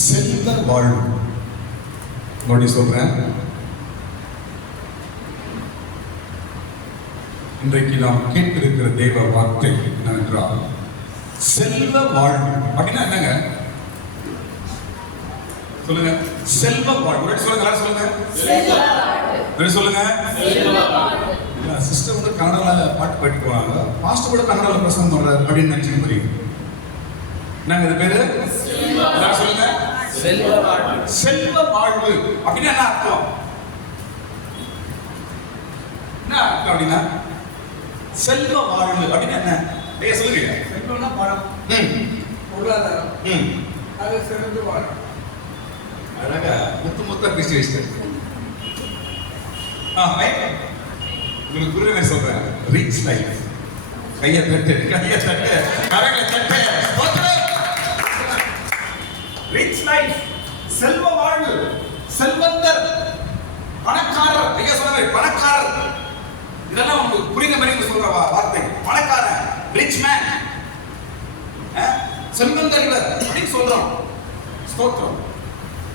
செல்வ வாழ்வு. மறுபடி சொல்றேன், இன்றைக்கு நாம் கேட்டிருக்கிற தேவ வார்த்தை என்னவென்றால் செல்வ வாழ்வு அப்படின்னா என்னங்க? சொல்லுங்க. செல்வ வாழ்வு சொல்லுங்க. சொல்லுங்க. சிஸ்டர் வந்து கன்னடால பாட்டு பாடிட்டு போவாங்க, பாஸ்டர் கூட கன்னடால பிரசங்கம் பண்றாரு அப்படின்னு நினைச்சு புரியும். என்னங்க இது பேரு? சொல்லுங்க. செல்வ வாழ்வு அப்படின்னா என்ன அர்த்தம்? என்ன அர்த்தம் அப்படின்னா செல்வ வாழ்வு அப்படின்னா என்ன? ஐயா சொல்லுங்க. செல்வம்னா பணம், பொருளாதாரம், அது சிறந்து வாழும். அழகா முத்த பேசி வச்சிட்டு உங்களுக்கு புரியுமே சொல்றேன். Rich life. கையை தட்டு கரங்களை தட்டு. ரிச் லைஃப், செல்வ வாழ்வு, செல்வந்தர், பணக்காரர். ஐயா சொன்ன பணக்காரர், இதெல்லாம் உங்களுக்கு புரிந்த மாதிரி சொல்ற வார்த்தை. பணக்காரன், ரிச் மேன், செல்வந்தர் அப்படின்னு சொல்றோம். ஸ்தோத்திரம்.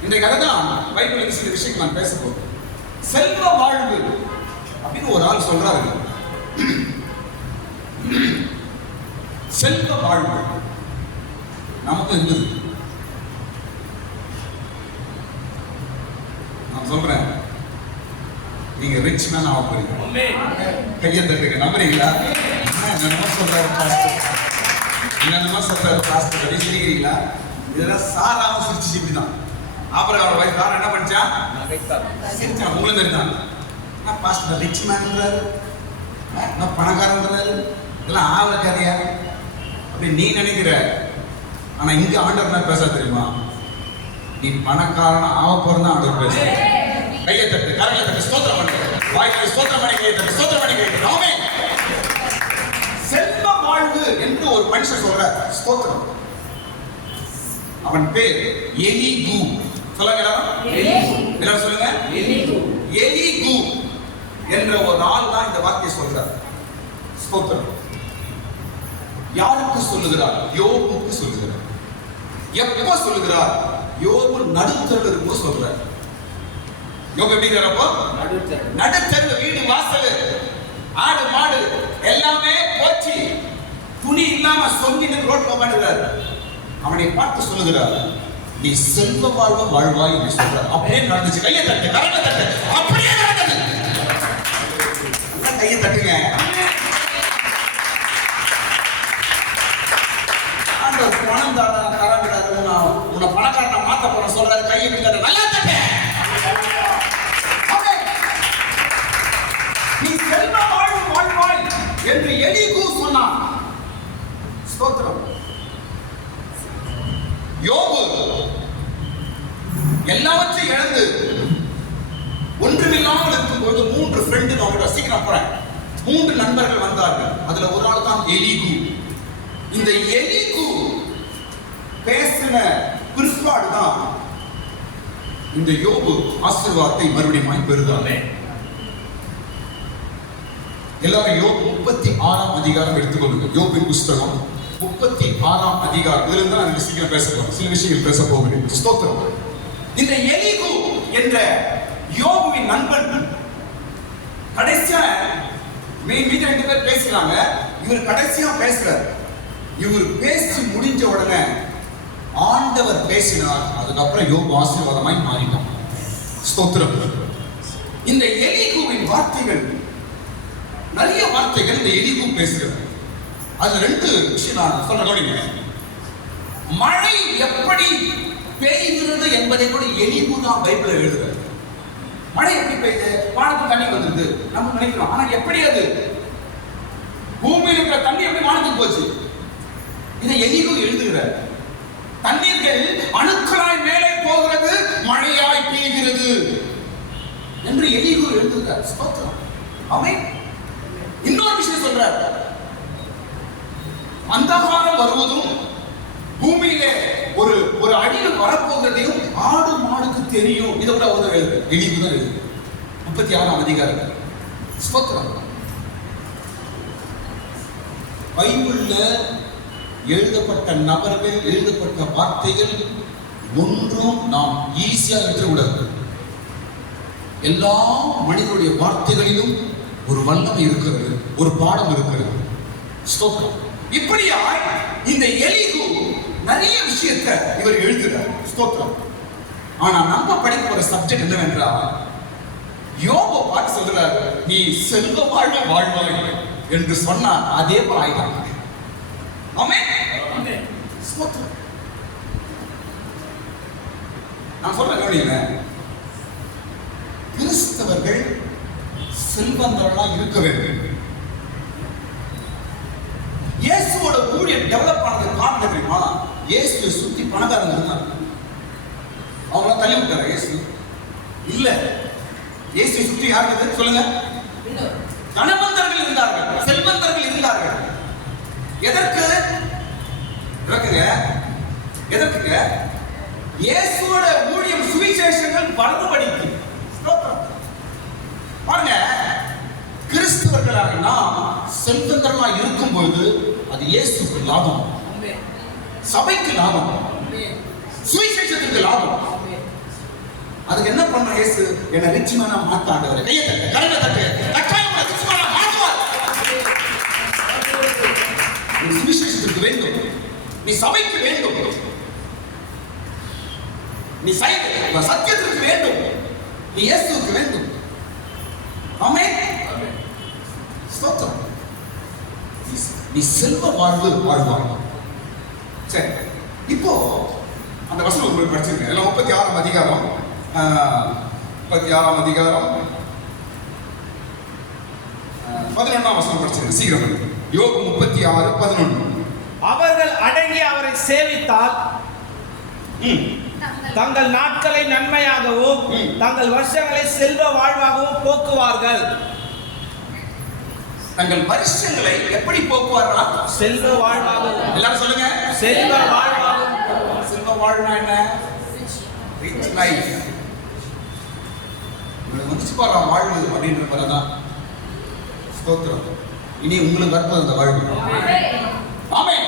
இன்றைக்கு அதுதான் பைபிள் சில விஷயங்கள் நான் பேச போகிறேன். செல்வ வாழ்வு அப்படின்னு ஒரு ஆள் சொல்றாரு. செல்வ வாழ்வு நமக்கு இருந்தது. நான் சொல்றேன், நீங்க ரிச் மேன் ஆக போறீங்க. கையை தட்டுங்க. நம்புறீங்களா? என்னென்னமோ சொல்றாரு பாஸ்டர் அப்படி சொல்லிக்கிறீங்களா? இதெல்லாம் சாராம சிரிச்சு இப்படிதான். அப்புறம் அவரோட வைஃப் யார் என்ன பண்ணிச்சான்? சிரிச்சான். உங்களுக்கு இருந்தாங்க பாஸ்டர் ரிச் மேன்றாரு, நான் பணக்காரன்றாரு, இதெல்லாம் ஆவல கதையா அப்படி நீ நினைக்கிற. ஆனா இங்க ஆண்டவர் என்ன பேச தெரியுமா? நீ பணக்காரனா ஆக போறதா ஆண்டவர் பேச. கையை தட்டு, கரங்களை தட்டு, ஸ்தோத்திரம் பண்ணுங்க. வாய்க்கு ஸ்தோத்திரம் பண்ணி கையை தட்டு, ஸ்தோத்திரம் பண்ணி கையை தட்டு. ஆமென். செல்வ வாழ்வு என்று ஒரு மனுஷன் சொல்ற. ஸ்தோத்திரம். அவன் பேர் எலிகு. சொல்லுங்க எல்லாரும் சொல்லுங்க. எலிகு என்ற ஒரு ஆள் தான் இந்த வார்த்தையை சொல்றார். ஸ்தோத்திரம். யாருக்கு சொல்லுகிறார்? யோபுக்கு சொல்லுகிறார். எப்ப சொல்லுகிறார்? யோபு நடுத்தருவில் இருக்கும் சொல்றார். யோபு எப்படி இருக்கிறப்போ? நடுத்தருவு, வீடு வாசல், ஆடு மாடு எல்லாமே போச்சு, துணி இல்லாம சொங்கிட்டு ரோட்ல உட்காந்துறாரு. அவனை பார்த்து சொல்லுகிறார், நீ செல்வ வாழ்வு வாழ்வாய் என்று சொல்றார். அப்படியே நடந்துச்சு. கையை தட்டு, கரங்களை தட்டு. அப்படியே நடந்தது. கையை தட்டுங்க. ஆண்டவர் பணம் தராங்கிறாரு, உன்னை பணக்காரனை மாத்த போற சொல்றாரு. கையை தட்டு, நல்லா தட்டு. நீ செல்வ வாழ்வு வாழ்வாய் என்று எலிகு சொன்னான். ஸ்தோத்திரம். யோபு எல்லாவற்றையும் இழந்து ஒன்றுமில்லாமல் இருக்கும்போது 3 ஃப்ரெண்டு, நான் சீக்கிரம் போறேன், 3 நண்பர்கள் வந்தார்கள். அதுல ஒரு ஆள் தான் எலிகு. இந்த எலிகு பேசின பிற்பாடுதான் இந்த யோபு ஆசீர்வாதத்தை மறுபடியும் பெறுதானே. எல்லாரும் யோபு 36ஆம் அதிகாரம் எடுத்துக்கொள்ளுங்க. யோபின் புஸ்தகம் 36ஆம் அதிகாரம். இதுல இருந்து நான் சீக்கிரம் பேசலாம், சில விஷயங்கள் பேச போகிறேன். ஸ்தோத்திரம். இந்த எலிகு என்ற யோபுவின் நண்பன் கடைசியா மீதி 2 பேர் பேசுறாங்க. இவர் கடைசியா பேசுறார். இவர் பேசி முடிஞ்ச உடனே ஆண்டவர் பேசினார். அதுக்கப்புறம் யோபு ஆசீர்வாதமாய் மாறினான். ஸ்தோத்திரம். இந்த எலிகுவின் வார்த்தைகள், நிறைய வார்த்தைகள் இந்த எலிகு பேசுகிறார். அது 2 விஷயம் நான் சொல்ல கவனிங்க. மழை எப்படி பெய்கிறது என்பதை கூட எலிகு தான் பைபிள்ல எழுதுறாரு. மழை எப்படி பெய்யுது? வானத்துக்கு தண்ணி வந்துருது நம்ம நினைக்கிறோம். ஆனா எப்படி அது பூமியில் இருக்கிற தண்ணி எப்படி வானத்துக்கு போச்சு? இதை எலிகு எழுதுகிறார். தண்ணீர்கள் அணுக்களாய் மேலே போகிறது, மழையாய் பெய்கிறது என்று எலிகு எழுதுகிறார். ஸ்தோத்திரம். அவன் இன்னொரு விஷயம் சொல்றார். அந்தகாரம் வருவதும் பூமியிலே ஒரு அழிவு வரப்போகிறதையும் ஆடு மாடுக்கு தெரியும். இதை விட ஒரு எலிகுதான் எழுது. 36ஆம் அதிகாரம். ஸ்தோத்திரம். பைபிள்ல எழுதப்பட்ட நபர்கள், எழுதப்பட்ட வார்த்தைகள் ஒன்றும் நாம் ஈஸியாக விட்டுவிடாது. எல்லா மனிதனுடைய வார்த்தைகளிலும் ஒரு வல்லமை இருக்கிறது, ஒரு பாடம் இருக்கிறது. ஸ்தோத்திரம். இப்படியா இந்த எலிகு நிறைய விஷயத்தை இவர் எழுதுகிறார். ஸ்தோத்திரம். ஆனா நம்ம படிக்க போற சப்ஜெக்ட் என்னவென்றால், யோபை பார்த்து சொல்றாரு, நீ செல்வ வாழ்வை வாழ்வாய் என்று சொன்னா அதே போல ஆயிட்டாங்க. ஆமென். ஸ்தோத்திரம். நான் சொல்றேன் கவனிங்க, கிறிஸ்தவர்கள் செல்வந்தர்களா இருக்க வேண்டும். இயேசுவோட ஊழியம் டெவலப் ஆனது காரணம் தெரியுமா? இயேசுவை சுத்தி பணக்காரங்க இருந்தாங்க. அவங்கள தள்ளி விட்டாரு இயேசு இல்ல. இயேசுவை சுற்றி யார் இருந்து சொல்லுங்க? தனவந்தர்கள் இருந்தார்கள், செல்வந்தர்கள் இருந்தார்கள். எதற்கு? எதற்குங்க? இயேசுவோட ஊழியம் சுவிசேஷங்கள் வளர்ந்தபடிக்கு. பாருங்க, கிறிஸ்தவர்களாக நாம் செல்வந்தர்களா இருக்கும்போது அது இயேசுக்கு லாபம், சபைக்கு லாபம், சுவிசேஷத்துக்கு லாபம். அதுக்கு என்ன பண்ண இயேசு? என்ன ரிச் மேனா மாத்தாண்டவர். கையை தட்டு, கரங்களை தட்டு. கட்டாயம் ரிச் மேனா மாத்துவார். நீ சுவிசேஷத்துக்கு வேண்டும், நீ சபைக்கு வேண்டும், நீ சத்தியத்திற்கு வேண்டும், நீ இயேசுவுக்கு வேண்டும். ஆமென். ஸ்தோத்திரம். நீ செல்வ வாழ்வு வாழ்வாய். சரி, இப்போ அந்த வசனம் உங்களுக்கு படிச்சிருக்கேன். எல்லாம் 36ஆம் அதிகாரம் 36ஆம் அதிகாரம் 11ஆம் வசனம் படிச்சிருக்கேன். சீக்கிரம் யோபு 36:11. அவர்கள் அடங்கி அவரை சேவித்தால் தங்கள் நாட்களை நன்மையாகவும் தங்கள் வருஷங்களை செல்வ வாழ்வாகவும் போக்குவார்கள். தங்கள் வருஷங்களை எப்படி போக்குவார்களா? செல்வ வாழ்வாகவும். எல்லாரும் சொல்லுங்க, செல்வ வாழ்வாகவும். செல்வ வாழ்னா என்ன? Rich life. உங்களுக்கு வந்துச்சு பாரு வாழ்வு அப்படின்ற மாதிரிதான். ஸ்தோத்திரம். இனி உங்களுக்கு வரப்போது அந்த வாழ்வு. ஆமென்.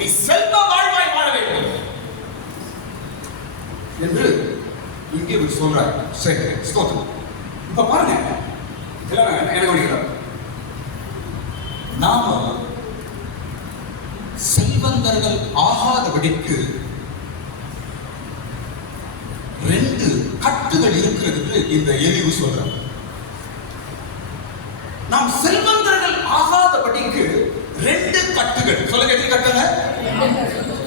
நீ செல்வ வாழ்வாய் வாழ வேண்டும் என்று இங்கே இவர் சொல்றார். சரி, ஸ்தோத்திரம். இப்ப பாருங்க, இதெல்லாம் என்ன கவனிக்கிறார்? நாம செல்வந்தர்கள் ஆகாதபடிக்கு 2 கட்டுகள் இருக்கிறது இந்த எலிவு சொல்றார். நாம் செல்வந்தர்கள் ஆகாதபடிக்கு 2 கட்டுகள். சொல்லுங்க, எத்தனை கட்டுங்க?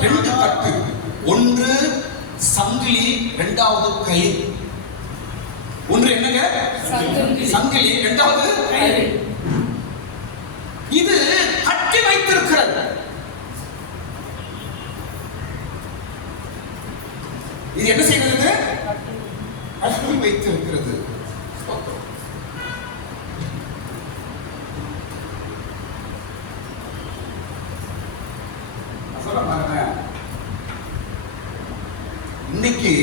2 கட்டு. ஒன்று சங்கிலி, இரண்டாவது கயிறு. ஒன்று என்னங்க? சங்கிலி, இரண்டாவது கயிறு. இது கட்டி வைத்திருக்கிறது. இது என்ன செய்கிறது? கட்டி வைத்திருக்கிறது. இன்னைக்கு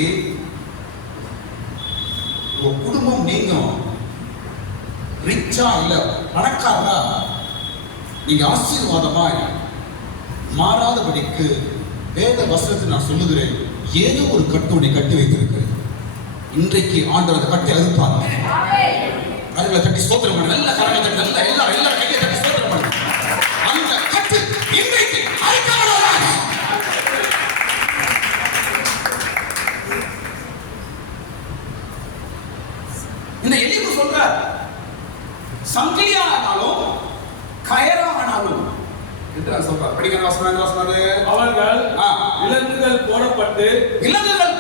உங்க குடும்பம், நீங்க ரிச்சா இல்ல பணக்காரனா, நீங்க ஆசீர்வாதமாய் மாறாதபடிக்கு வேத வசனத்தை நான் சொல்லுகிறேன், ஏதோ ஒரு கட்டு உன்னை கட்டி வைத்திருக்கிறது. இன்றைக்கு ஆண்டவர் அந்த கட்டை அறுப்பாங்க. கரங்களை தட்டி ஸ்தோத்திரம் பண்ணு. நல்ல கரங்களை தட்டி, நல்ல எல்லாரும் கையை தட்டி ஸ்தோத்திரம் பண்ணு. அந்த கட்டு இன்றைக்கு அறுக்கப்படுவதாக. இந்த எலிவு சொல்றார், சங்கிலியானாலும் கயரானாலும் என்று சொல்றார். படிக்கிற வசனம். அவர்கள் விலங்குகள்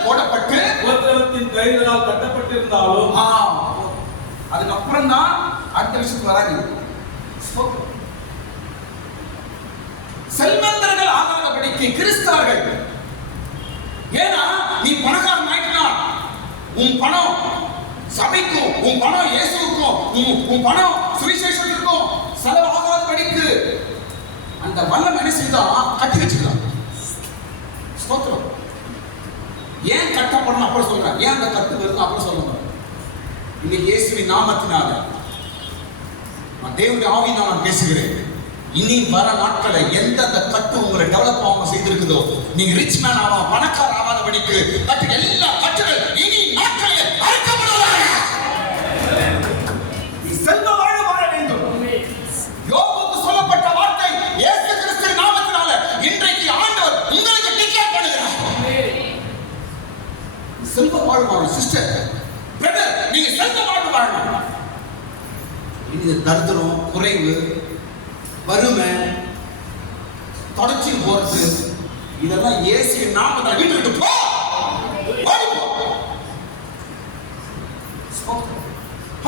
போடப்பட்டு உபத்திரவத்தின் கயிறுகளால் கட்டப்பட்டிருந்தாலும், அதுக்கப்புறம் தான் அடுத்த விஷயத்துக்கு வராது. செல்வந்தர்கள் ஆகாதபடிக்கு கிறிஸ்தவர்கள். ஏன்னா நீ பணக்காரன் ஆயிட்டா, உன் பணம் சபைக்கும், உன் பணம் இயேசுவுக்கும், உன் பணம் சுவிசேஷத்திற்கும் செலவாகாதபடிக்கு அந்த வல்லம் என்ன செய்தா? கட்டி வச்சுக்கலாம். ஸ்தோத்திரம். ஏன் கட்டப்படணும் அப்புறம் சொல்றேன், ஏன் அந்த கட்டு வருது அப்புறம் சொல்லுங்க. இன்னைக்கு இயேசுவின் நாமத்தினால தேவனுடைய ஆவியினால் நான் பேசுகிறேன். இனி வர நாட்களை எந்த கட்டு உங்களை டெவலப் ஆகாம செய்து இருக்குதோ, நீங்க ரிச் மேன் ஆவா பணக்கார ஆகாதபடிக்கு எல்லா கட்டுகள் இனி நாட்களில் அறுக்கப்படுவதாக. நீ செல்வ வாழ்வு வாழ வேண்டும். யோபுக்கு சொல்லப்பட்ட வார்த்தை இயேசு கிறிஸ்துவின் நாமத்தினால இன்றைக்கு ஆண்டவர் உங்களுக்கு டிக்ளேர் பண்ணுகிறார். செல்வ வாழ்வு வாழணும் சிஸ்டர், பிரதர், நீங்க செல்வ வாழ்வு வாழணும். இது தரித்திரம், குறைவு, வறுமை, தொடர்ச்சி போறது, இதெல்லாம் இயேசுவின் நாமத்தை வீட்டு விட்டு போ.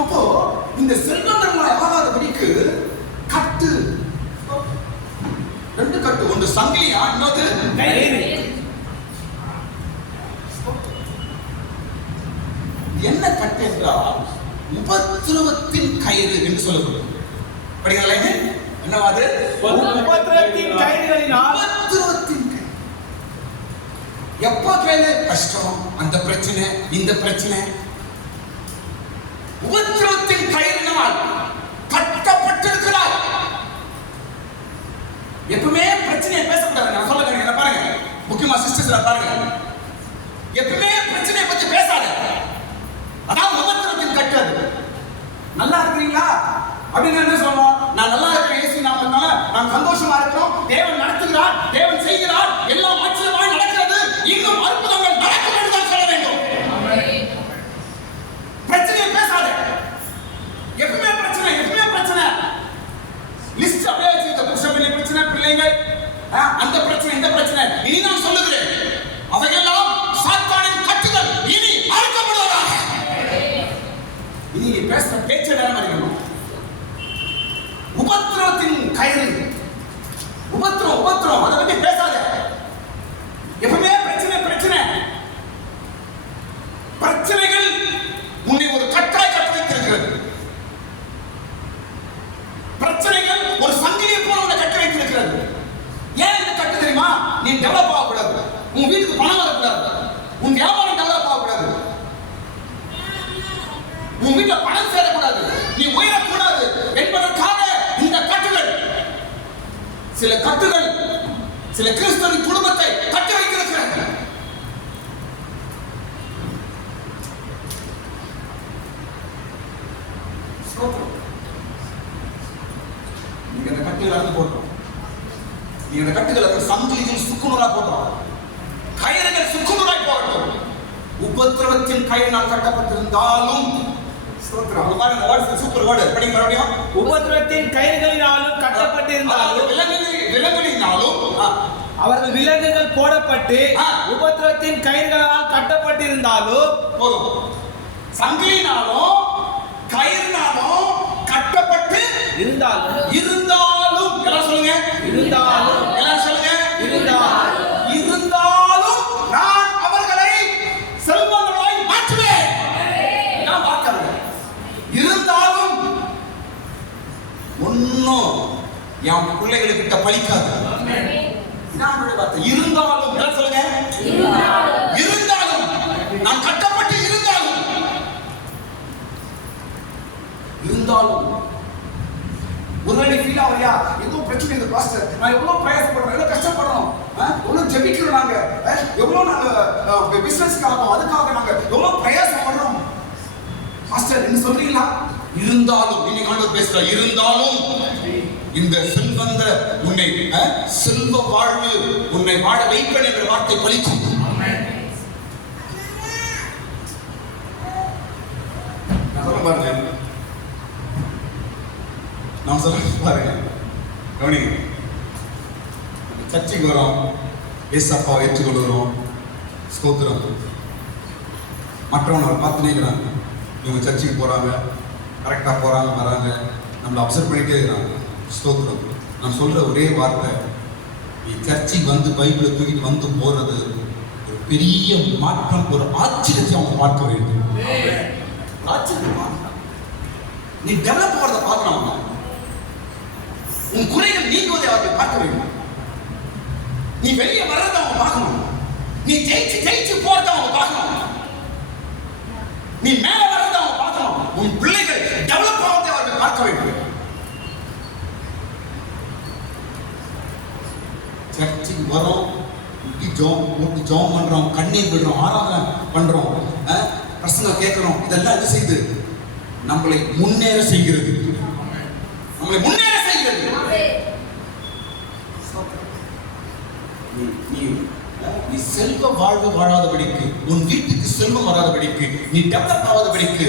அப்போ இந்த செல்வங்கள் ஆகாதபடிக்கு கட்டு, ரெண்டு கட்டு, ஒன்று சங்கிலியா, இன்னொரு கயிறு. என்ன கட்டு என்றால் உபத்திரவத்தின் கயிறு என்று சொல்லப்படுது. படிங்களா? என்னவாது? உபத்திரவத்தின் கயிறுகளினால். உபத்திரவத்தின் கயிறு. எப்ப கேளு கஷ்டம், அந்த பிரச்சனை, இந்த பிரச்சனை. உபத்திரவத்தின் கயிறினால் கட்டப்பட்டிருக்கிறார். எப்பவுமே பிரச்சனையை பேசக்கூடாது. நான் சொல்ல என்ன பாருங்க, முக்கியமா சிஸ்டர்ஸ் பாருங்க, எப்பவுமே பிரச்சனையை பத்தி பேசாத. அதான் உபத்திரவத்தின் கட்டு. அது நல்லா இருக்கிறீங்களா அப்படின்னு என்ன சொல்லுவோம்? நான் நல்லா இருக்கிறேன், இயேசு நாமத்தினால நான் சந்தோஷமா இருக்கிறோம், தேவன் நடத்துகிறார், தேவன் செய்கிறார், எல்லாம் ஆச்சரியமாய் நடக்கிறது, இன்னும் அற்புதங்கள் நடக்கும் என்று தான் சொல்ல வேண்டும். பிரச்சனையை பேசாத. எப்பவுமே பிரச்சனை, எப்பவுமே பிரச்சனை. லிஸ்ட் அப்படியே வச்சிருக்க, புருஷன் பிரச்சனை, பிள்ளைகள், அந்த பிரச்சனை, இந்த பிரச்சனை. இனி நான் சொல்லுகிறேன், அவையெல்லாம் சாத்தானின் கட்டுகள் இனி அறுக்கப்படுவதாக. இனி பேசுற பேச்ச நேரம் அறிக்கணும். உபத்திரவத்தின் கயிறு, உபத்திரம், உபத்திரம், அதை பத்தி பேசாத. எப்பவுமே பிரச்சனை, பிரச்சனை. பிரச்சனைகள் உன்னை ஒரு கட்டாய் கட்ட வைத்திருக்கிறது. பிரச்சனைகள் ஒரு சங்கிலியை போல உன்னை கட்ட வைத்திருக்கிறது. ஏன் இந்த கட்டு தெரியுமா? நீ டெவலப் ஆகக்கூடாது, உன் வீட்டுக்கு பணம் வரக்கூடாது, உன் வியாபாரம் டெவலப் ஆகக்கூடாது, உன் வீட்டுல பணம் சேரக்கூடாது, நீ உயரக்கூடாது என்பதற்காக இந்த கட்டுகள். சில கட்டுகள் சில கிறிஸ்தவ குடும்பத்தை கட்டி வைத்திருக்கிறது. நீங்க அந்த கட்டுகளை போட்டோம், நீங்க அந்த கட்டுகளை சங்கிலிகள் சுக்குநூறா போட்டோம், கயிறுகள் சுக்குநூறாய் போகட்டும். உபத்திரவத்தின் கயிறினால் கட்டப்பட்டிருந்தாலும் உபத்திரவத்தின் கயிறுகளினாலும் கட்டப்பட்டிருந்தாலும் விலங்குகளினாலும் அவர்கள் விலங்குகள் போடப்பட்டு உபத்திரவத்தின் கயிறுகளால் கட்டப்பட்டிருந்தாலும் போதும். சங்கிலினாலும் கயிறுனாலும் கட்டப்பட்டு இருந்தாலும் எல்லாம் சொல்லுங்க, இருந்தாலும் எல்லாம் சொல்லுங்க, இருந்தாலும் நான் அவர்களை செல்வங்களாய் மாற்றுவேன். நான் பார்க்கிறேன். இருந்தாலும் ஒன்னும் என் பிள்ளைகளுக்கிட்ட பலிக்காது. இருந்தாலும் எல்லாம் சொல்லுங்க, இருந்தாலும் நான் கட்டப்பட்டு இருந்தாலும் ஒருவேளை ஃபீல் ஆகலையா? ஏதோ பிரச்சனை இருக்கு பாஸ்டர், நான் எவ்வளவு பிரயாசப்படுறோம், எவ்வளவு கஷ்டப்படுறோம், எவ்வளவு ஜெபிக்கிறோம், நாங்க எவ்வளவு நாங்க பிசினஸ்க்காக அதுக்காக நாங்க எவ்வளவு பிரயாசம் பண்றோம் பாஸ்டர் என்ன சொல்றீங்களா? இருந்தாலும் இன்னைக்கு ஆண்டவர் பேசுறார், இருந்தாலும் இந்த செல்வந்த உன்னை செல்வ வாழ்வு உன்னை வாழ வைப்பேன் என்ற வார்த்தை பலிக்கும். நான் சொல்ல பாருங்க, கவனிங்க. சர்ச்சைக்கு வரோம், ஏசப்பாவை ஏற்றுக்கொள்கிறோம், ஸ்தோத்திரம். மற்றவங்க பார்த்துனே இருக்கிறாங்க, இவங்க சர்ச்சைக்கு போறாங்க, கரெக்டாக போறாங்க, வராங்க, நம்மளை அப்சர்வ் பண்ணிட்டே இருக்கிறாங்க, ஸ்தோத்திரம். நான் சொல்ற ஒரே வார்த்தை, நீ சர்ச்சைக்கு வந்து பைபிளை தூக்கிட்டு வந்து போறது ஒரு பெரிய மாற்றம், ஒரு ஆச்சரியத்தை அவங்க பார்க்க வேண்டும். ஆச்சரியம், நீ டெவலப் போறதை பார்க்கலாம், உன் குறைகள் நீங்குவதை அவர்கள் பார்க்க வேண்டும். நீ வெளியே வர்றதை அவங்க பார்க்கணும், நீ ஜெயிச்சு போறதை அவங்க பார்க்கணும், நீ மேல வர்றதை அவங்க பார்க்கணும், உன் பிள்ளைகள் டெவலப் ஆவதை அவர்கள் பார்க்க வேண்டும். சர்ச்சுக்கு வரோம், ஜோம் பண்றோம், கண்ணீர் விடுறோம், ஆராதனை பண்றோம், பிரசங்கம் கேட்கிறோம். இதெல்லாம் என்ன செய்யுது? நம்மளை முன்னேற செய்கிறது. நம்மளை முன்னேற செய்கிறது. நீ செல்வ வாழ்வு வாழாதபடிக்கு, உன் வீட்டுக்கு செல்வம் வராதபடிக்கு, நீ டெவலப் ஆகாதபடிக்கு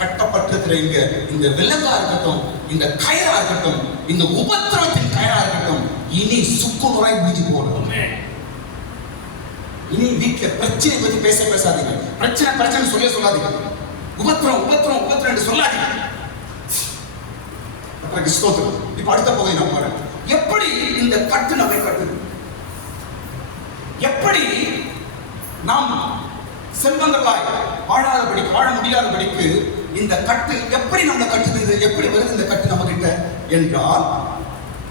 கட்டப்பட்டிருக்கிற இந்த விலங்கா இருக்கட்டும், இந்த கயரா இருக்கட்டும், இந்த உபத்திரவத்தின் கயரா இருக்கட்டும், இனி சுக்குநூறாய் முடிஞ்சு போகணும். இனி வீட்டுல பிரச்சனை பத்தி பேசாதீங்க. பிரச்சனை சொல்லாதீங்க. உபத்திரம் என்று சொல்லாதீங்க. ஸ்தோத்திரம். இப்ப அடுத்த பகுதி நான் பாருங்க. எப்படி இந்த கட்டு நம்மை கட்டுது? எப்படி நாம் செல்வங்களாய் வாழாதபடிக்கு, வாழ முடியாதபடிக்கு இந்த கட்டு எப்படி நம்ம கட்டுது? எப்படி வருது இந்த கட்டு நம்ம கிட்ட என்றால்,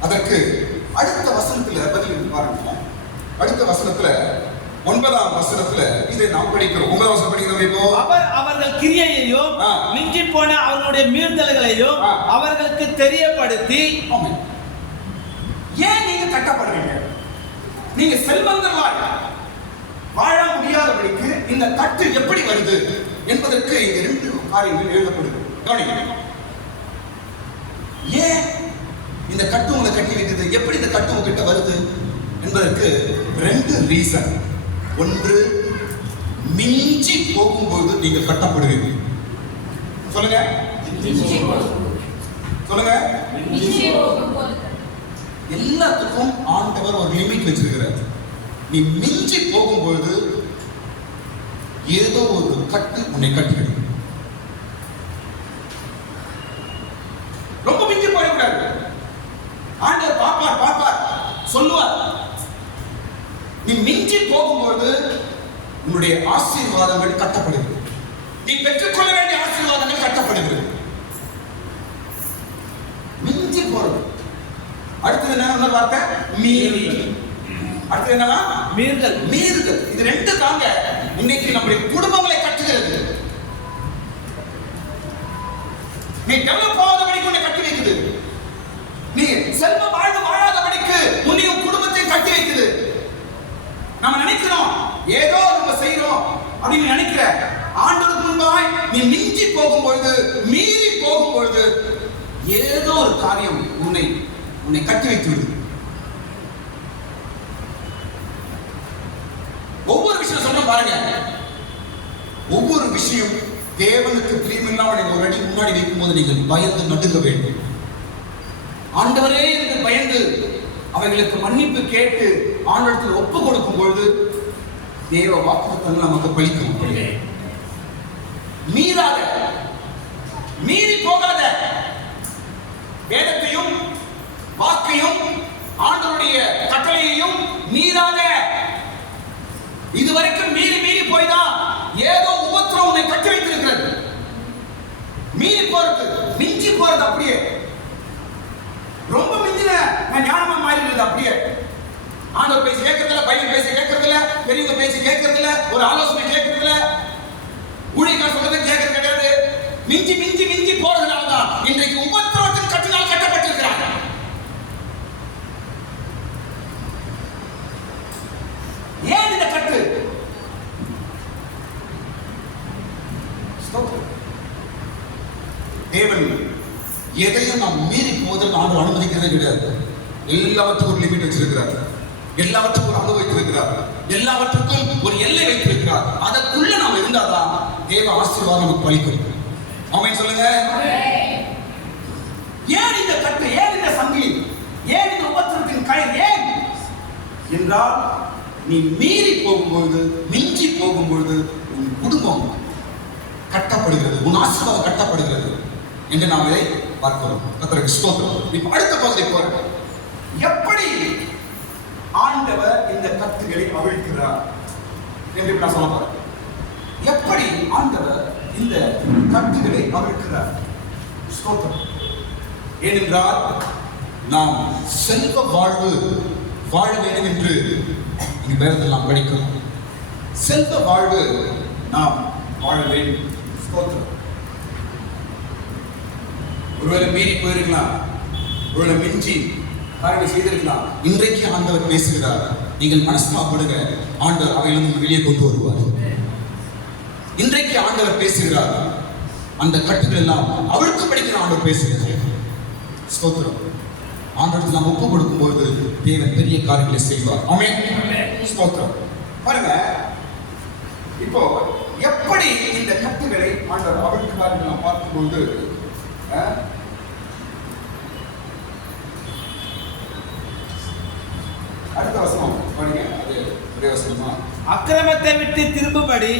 அதற்கு அடுத்த வசனத்துல பதில் பாருங்க. அடுத்த வசனத்துல 9ஆம் வசனத்துல இதை நாம் படிக்கிறோம். 9ஆம் வசனம் படிக்கிறோம். இப்போ அவர்கள் கிரியையையும் மிஞ்சி போன அவர்களுடைய மீறுதல்களையும் அவர்களுக்கு தெரியப்படுத்தி. ஏன் நீங்க கட்டப்படுறீங்க? நீங்க செல்வங்களாய் வாழ முடியாதபடிக்கு இந்த கட்டு எப்படி வருது என்பதற்கு இங்க 2 காரியங்கள் எழுதப்படுது. கவனிங்க. ஏன் இந்த கட்டு உங்களை கட்டி வைக்குது? எப்படி இந்த கட்டு உங்ககிட்ட வருது என்பதற்கு 2 ரீசன். ஒன்று, மிஞ்சி போகும்போது நீங்க கட்டப்படுவீங்க. சொல்லுங்க சொல்லுங்க. எல்லாத்துக்கும் ஆண்டவர் ஒரு லிமிட் வச்சிருக்கிறார். நீ மிஞ்சி போகும்போது ஏதோ ஒரு கட்டு உன்னை கட்டுகிறது. ரொம்ப மிஞ்சி போயிடக்கூடாது. ஆண்டவர் பாப்பார் சொல்லுவார். நீ மிஞ்சி போகும்போது உன்னுடைய ஆசீர்வாதங்கள் கட்டப்படுகிறது. நீ பெற்றுக்கொள்ள வேண்டிய ஆசீர்வாதங்கள் கட்டப்படுகிறது. மிஞ்சி போறது. அடுத்தது என்ன வார்த்தை? மீறி. அடுத்தது என்னன்னா? மீறுதல். இது 2 தாங்க இன்னைக்கு நம்முடைய குடும்பங்களை கட்டுகிறது. நீ டெவலப் ஆகாதபடிக்கு உன்னை கட்டி வைக்குது. நீ செல்வ வாழ்வு வாழாதபடிக்கு உன்னையும் குடும்பத்தையும் கட்டி வைக்குது. நம்ம நினைக்கிறோம் ஏதோ நம்ம செய்யறோம் அப்படின்னு நினைக்கிற, ஆண்டவருக்கு முன்பாய் நீ மிஞ்சி போகும்பொழுது, மீறி போகும்பொழுது ஏதோ ஒரு காரியம் உன்னை கட்டி வைத்து விடுது. ஒவ்வொரு விஷயம் சொல்ல பாருங்க. ஒவ்வொரு விஷயம் தேவனுக்கு பிரியமில்லாமல் நீங்கள் ஒரு அடி முன்னாடி வைக்கும் போது நீங்கள் பயந்து நடுங்க வேண்டும். ஆண்டவரே என்று பயந்து அவைகளுக்கு மன்னிப்பு கேட்டு ஆண்டவரிடத்தில் ஒப்பு கொடுக்கும் பொழுது தேவ வாக்குத்தத்தங்கள் நமக்கு பலிக்கும். மீறாத, மீறி போகாத, வேதத்தையும் வாக்கையும் ஆண்டவருடைய கட்டளையையும் மீறாத. இதுவரைக்கும் மீறி போய்தான் ஏதோ உபத்திரம் உன்னை கட்டி வைத்திருக்கிறது. மீறி போறது, மிஞ்சி போறது, அப்படியே ரொம்ப மிஞ்சின ஞானமா மாறிடுது. அப்படியே ஆண்டவர் பேசி கேட்கறதில்ல, பையன் பேசி கேட்கறதில்ல, பெரியவங்க பேசி கேட்கறதில்ல, ஒரு ஆலோசனை கேட்கறதில்ல, ஊழியக்காரர் சொல்றதை கேட்கறது கிடையாது. மிஞ்சி போறதுனாலதான் இன்றைக்கு உபத்திரவத்தின் கட்டினால் கட்டப்பட்டிருக்கிறாங்க. ஏன் இந்த கட்டு? தேவன் எதையும் நாம் மீறி போவதற்கு ஆண்டு அனுமதிக்கிறதே கிடையாது. எல்லாவற்றுக்கும் ஒரு லிமிட் வச்சிருக்கிறார். எல்லாவற்றுக்கும் ஒரு அளவு வைத்திருக்கிறார். எல்லாவற்றுக்கும் ஒரு எல்லை வைத்திருக்கிறார். அதற்குள்ள நாம் இருந்தாதான் தேவ ஆசீர்வாதம் நமக்கு பலிக்கும். ஆமென் சொல்லுங்க. ஏன் இந்த கட்டு? ஏன் இந்த சங்கிலி? ஏன் இந்த உபத்திரத்தின் கயிறு? ஏன் என்றால், நீ மீறி போகும்பொழுது, மிஞ்சி போகும்பொழுது உன் குடும்பம் கட்டப்படுகிறது, உன் ஆசீர்வாதம் கட்டப்படுகிறது என்று நாம் இதை பார்க்கிறோம். கர்த்தருக்கு ஸ்தோத்திரம். இப்ப அடுத்த பகுதி போறோம். எப்படி ஆண்டவர் இந்த கட்டுகளை அவிழ்க்கிறார் என்று நான் சொல்ல போறேன். எப்படி ஆண்டவர் இந்த கட்டுகளை அவிழ்க்கிறார்? ஸ்தோத்திரம். ஏனென்றால் நாம் செல்வ வாழ்வு வாழ வேண்டும் என்று இங்கு வேதத்தில் படிக்கிறோம். செல்வ வாழ்வு நாம் வாழ வேண்டும். ஸ்தோத்திரம். ஒருவேளை மீறி போயிருக்கலாம், ஒருவேளை மிஞ்சி காரியங்களை செய்திருக்கலாம். இன்றைக்கு ஆண்டவர் பேசுகிறார். நீங்கள் மனஸ்தாபப்படுங்க, ஆண்டவர் அவையிலிருந்து வெளியே கொண்டு வருவார். இன்றைக்கு ஆண்டவர் பேசுகிறார், அந்த கட்டுகள் எல்லாம் அவளுக்கு படிக்கிற ஆண்டவர் பேசுகிறார். ஸ்தோத்திரம். ஆண்டவருக்கு நாம் ஒப்பு கொடுக்கும் பொழுது தேவன் பெரிய காரியங்களை செய்வார். ஆமென். ஸ்தோத்திரம். பாருங்க, இப்போ எப்படி இந்த கட்டுகளை ஆண்டவர் அவளுக்கு காரியங்களை நாம் பார்க்கும்போது அடுத்த வசனம் பாருங்க, அது ஒரே வசனமா? அக்கிரமத்தை விட்டு திரும்பும்படி